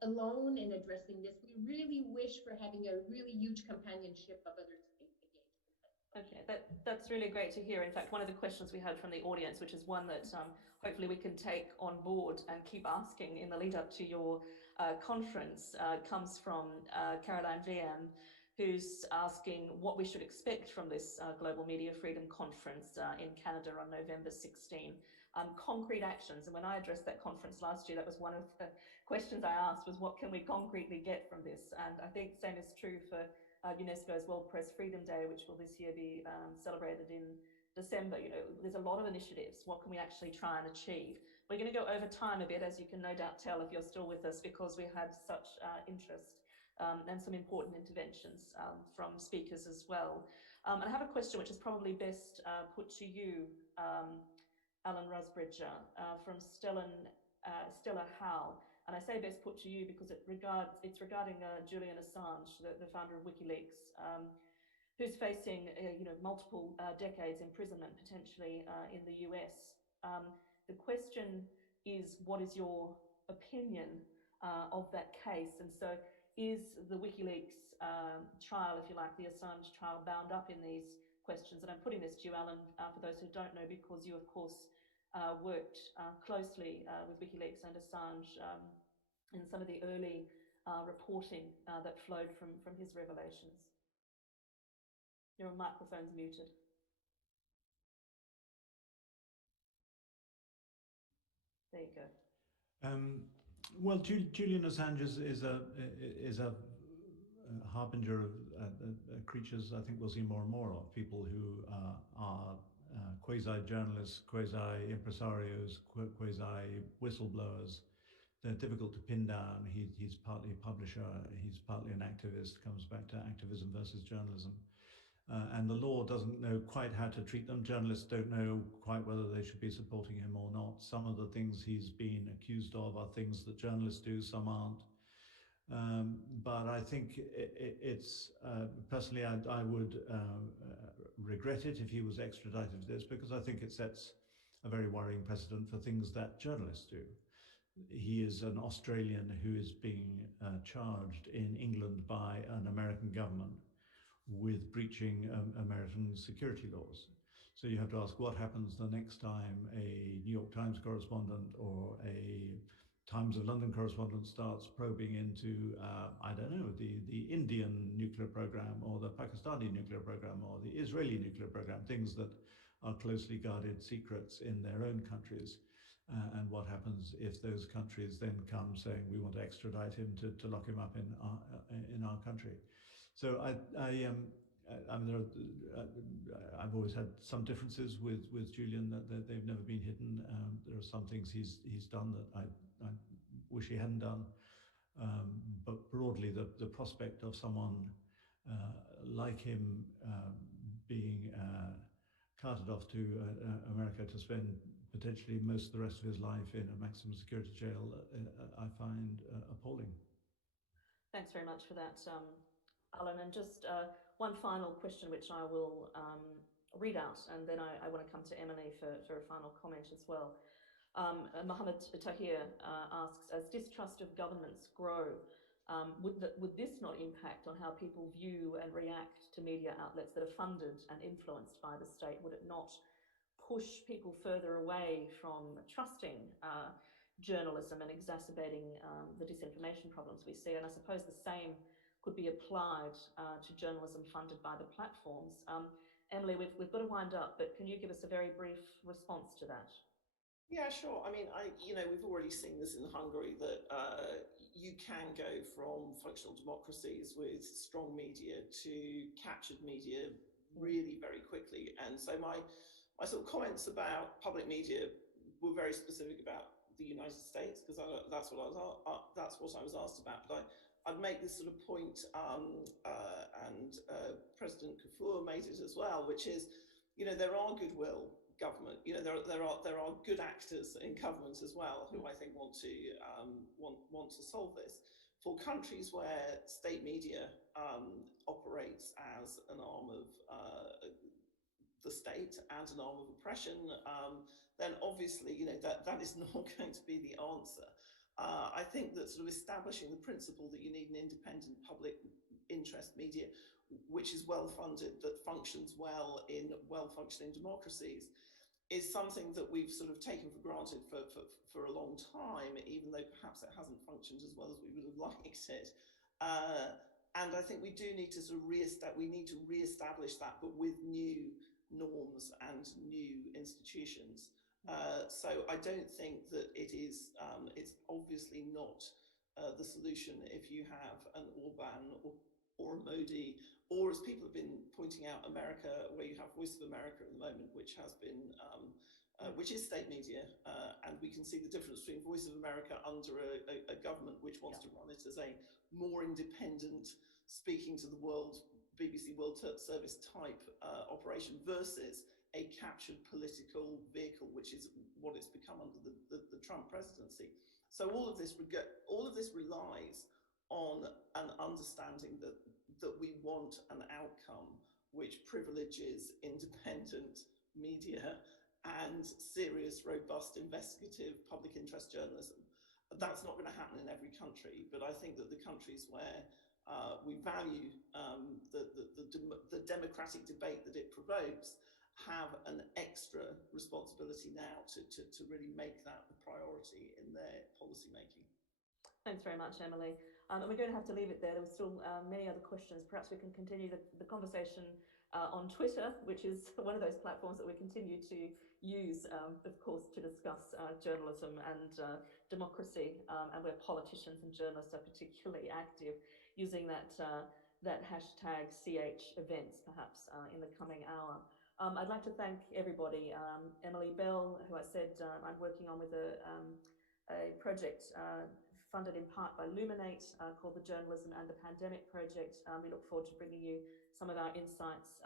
alone in addressing this. We really wish for having a really huge companionship of other states' engagement. Okay, that's really great to hear. In fact, one of the questions we had from the audience, which is one that hopefully we can take on board and keep asking in the lead up to your conference, comes from Caroline VM, who's asking what we should expect from this Global Media Freedom Conference in Canada on November 16. Concrete actions. And when I addressed that conference last year, that was one of the questions I asked, was what can we concretely get from this? And I think the same is true for UNESCO's World Press Freedom Day, which will this year be celebrated in December. There's a lot of initiatives. What can we actually try and achieve? We're going to go over time a bit, as you can no doubt tell if you're still with us, because we had such interest and some important interventions from speakers as well. And I have a question which is probably best put to you, Alan Rusbridger, from Stella Howe. And I say best put to you because it's regarding Julian Assange, the founder of WikiLeaks, who's facing multiple decades imprisonment potentially in the US. The question is, what is your opinion of that case? And so, is the WikiLeaks trial, if you like, the Assange trial, bound up in these questions? And I'm putting this to you, Alan, for those who don't know, because you, of course, worked closely with WikiLeaks and Assange in some of the early reporting that flowed from his revelations. Your microphone's muted. There you go. Well, Julian Assange is a harbinger of creatures I think we'll see more and more of, people who are quasi-journalists, quasi-impresarios, quasi-whistleblowers. They're difficult to pin down. He's partly a publisher, he's partly an activist, comes back to activism versus journalism. And the law doesn't know quite how to treat them. Journalists don't know quite whether they should be supporting him or not. Some of the things he's been accused of are things that journalists do, some aren't. But I think it's personally, I would regret it if he was extradited for this, because I think it sets a very worrying precedent for things that journalists do. He is an Australian who is being charged in England by an American government with breaching American security laws. So you have to ask what happens the next time a New York Times correspondent or a Times of London correspondent starts probing into, I don't know, the Indian nuclear program or the Pakistani nuclear program or the Israeli nuclear program, things that are closely guarded secrets in their own countries. And what happens if those countries then come saying we want to extradite him to lock him up in our country? So I've always had some differences with Julian that they've never been hidden. There are some things he's done that I wish he hadn't done. But broadly, the prospect of someone like him being carted off to America to spend potentially most of the rest of his life in a maximum security jail, I find appalling. Thanks very much for that, Alan. And just one final question, which I will read out, and then I want to come to Emily for a final comment as well. Mohammed Tahir asks, as distrust of governments grow, would this not impact on how people view and react to media outlets that are funded and influenced by the state? Would it not push people further away from trusting journalism and exacerbating the disinformation problems we see? And I suppose the same could be applied to journalism funded by the platforms. Emily, we've got to wind up, but can you give us a very brief response to that? Yeah, sure. I mean, we've already seen this in Hungary, that you can go from functional democracies with strong media to captured media really very quickly. And so my sort of comments about public media were very specific about the United States, because that's what I was asked about. But I'd make this sort of point, and President Kufuor made it as well, which is, you know, there are goodwill government. You know, there are good actors in government as well who I think want to solve this. For countries where state media operates as an arm of the state and an arm of oppression, then obviously, you know, that is not going to be the answer. I think that sort of establishing the principle that you need an independent public interest media, which is well funded, that functions well in well-functioning democracies, is something that we've sort of taken for granted for a long time, even though perhaps it hasn't functioned as well as we would have liked it. And I think we do need to sort of re-establish that, but with new norms and new institutions. So I don't think that it's obviously not the solution if you have an Orban or a Modi, or as people have been pointing out, America, where you have Voice of America at the moment, which has been, which is state media, and we can see the difference between Voice of America under a government which wants to run it as a more independent, speaking to the world, BBC World Service type operation, versus a captured political vehicle, which is what it's become under the Trump presidency. So all of this relies on an understanding that we want an outcome which privileges independent media and serious, robust, investigative public interest journalism. That's not going to happen in every country, but I think that the countries where we value the democratic debate that it provokes have an extra responsibility now to really make that a priority in their policy making. Thanks very much, Emily. And we're going to have to leave it there. There were still many other questions. Perhaps we can continue the conversation on Twitter, which is one of those platforms that we continue to use, of course, to discuss journalism and democracy, and where politicians and journalists are particularly active, using that hashtag CH events, perhaps, in the coming hour. I'd like to thank everybody. Emily Bell, who I said I'm working on with a project funded in part by Luminate, called the Journalism and the Pandemic Project. We look forward to bringing you some of our insights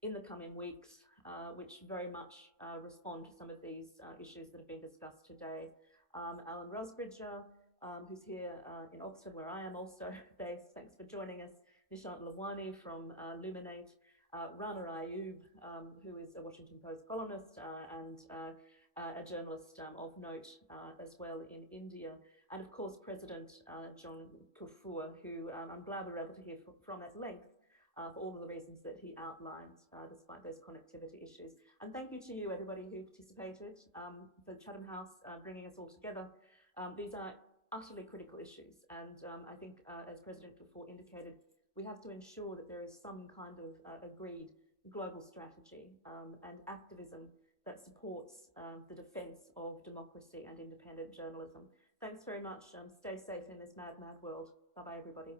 in the coming weeks, which very much respond to some of these issues that have been discussed today. Alan Rusbridger, who's here in Oxford, where I am also based. Thanks for joining us. Nishant Lalwani from Luminate. Rana Ayyub, who is a Washington Post columnist and a journalist of note as well in India. And of course, President John Kufuor, who I'm glad we were able to hear from at length for all of the reasons that he outlined, despite those connectivity issues. And thank you to you, everybody who participated, the Chatham House bringing us all together. These are utterly critical issues. And I think, as President Kufuor indicated, we have to ensure that there is some kind of agreed global strategy and activism that supports the defence of democracy and independent journalism. Thanks very much. Stay safe in this mad, mad world. Bye-bye, everybody.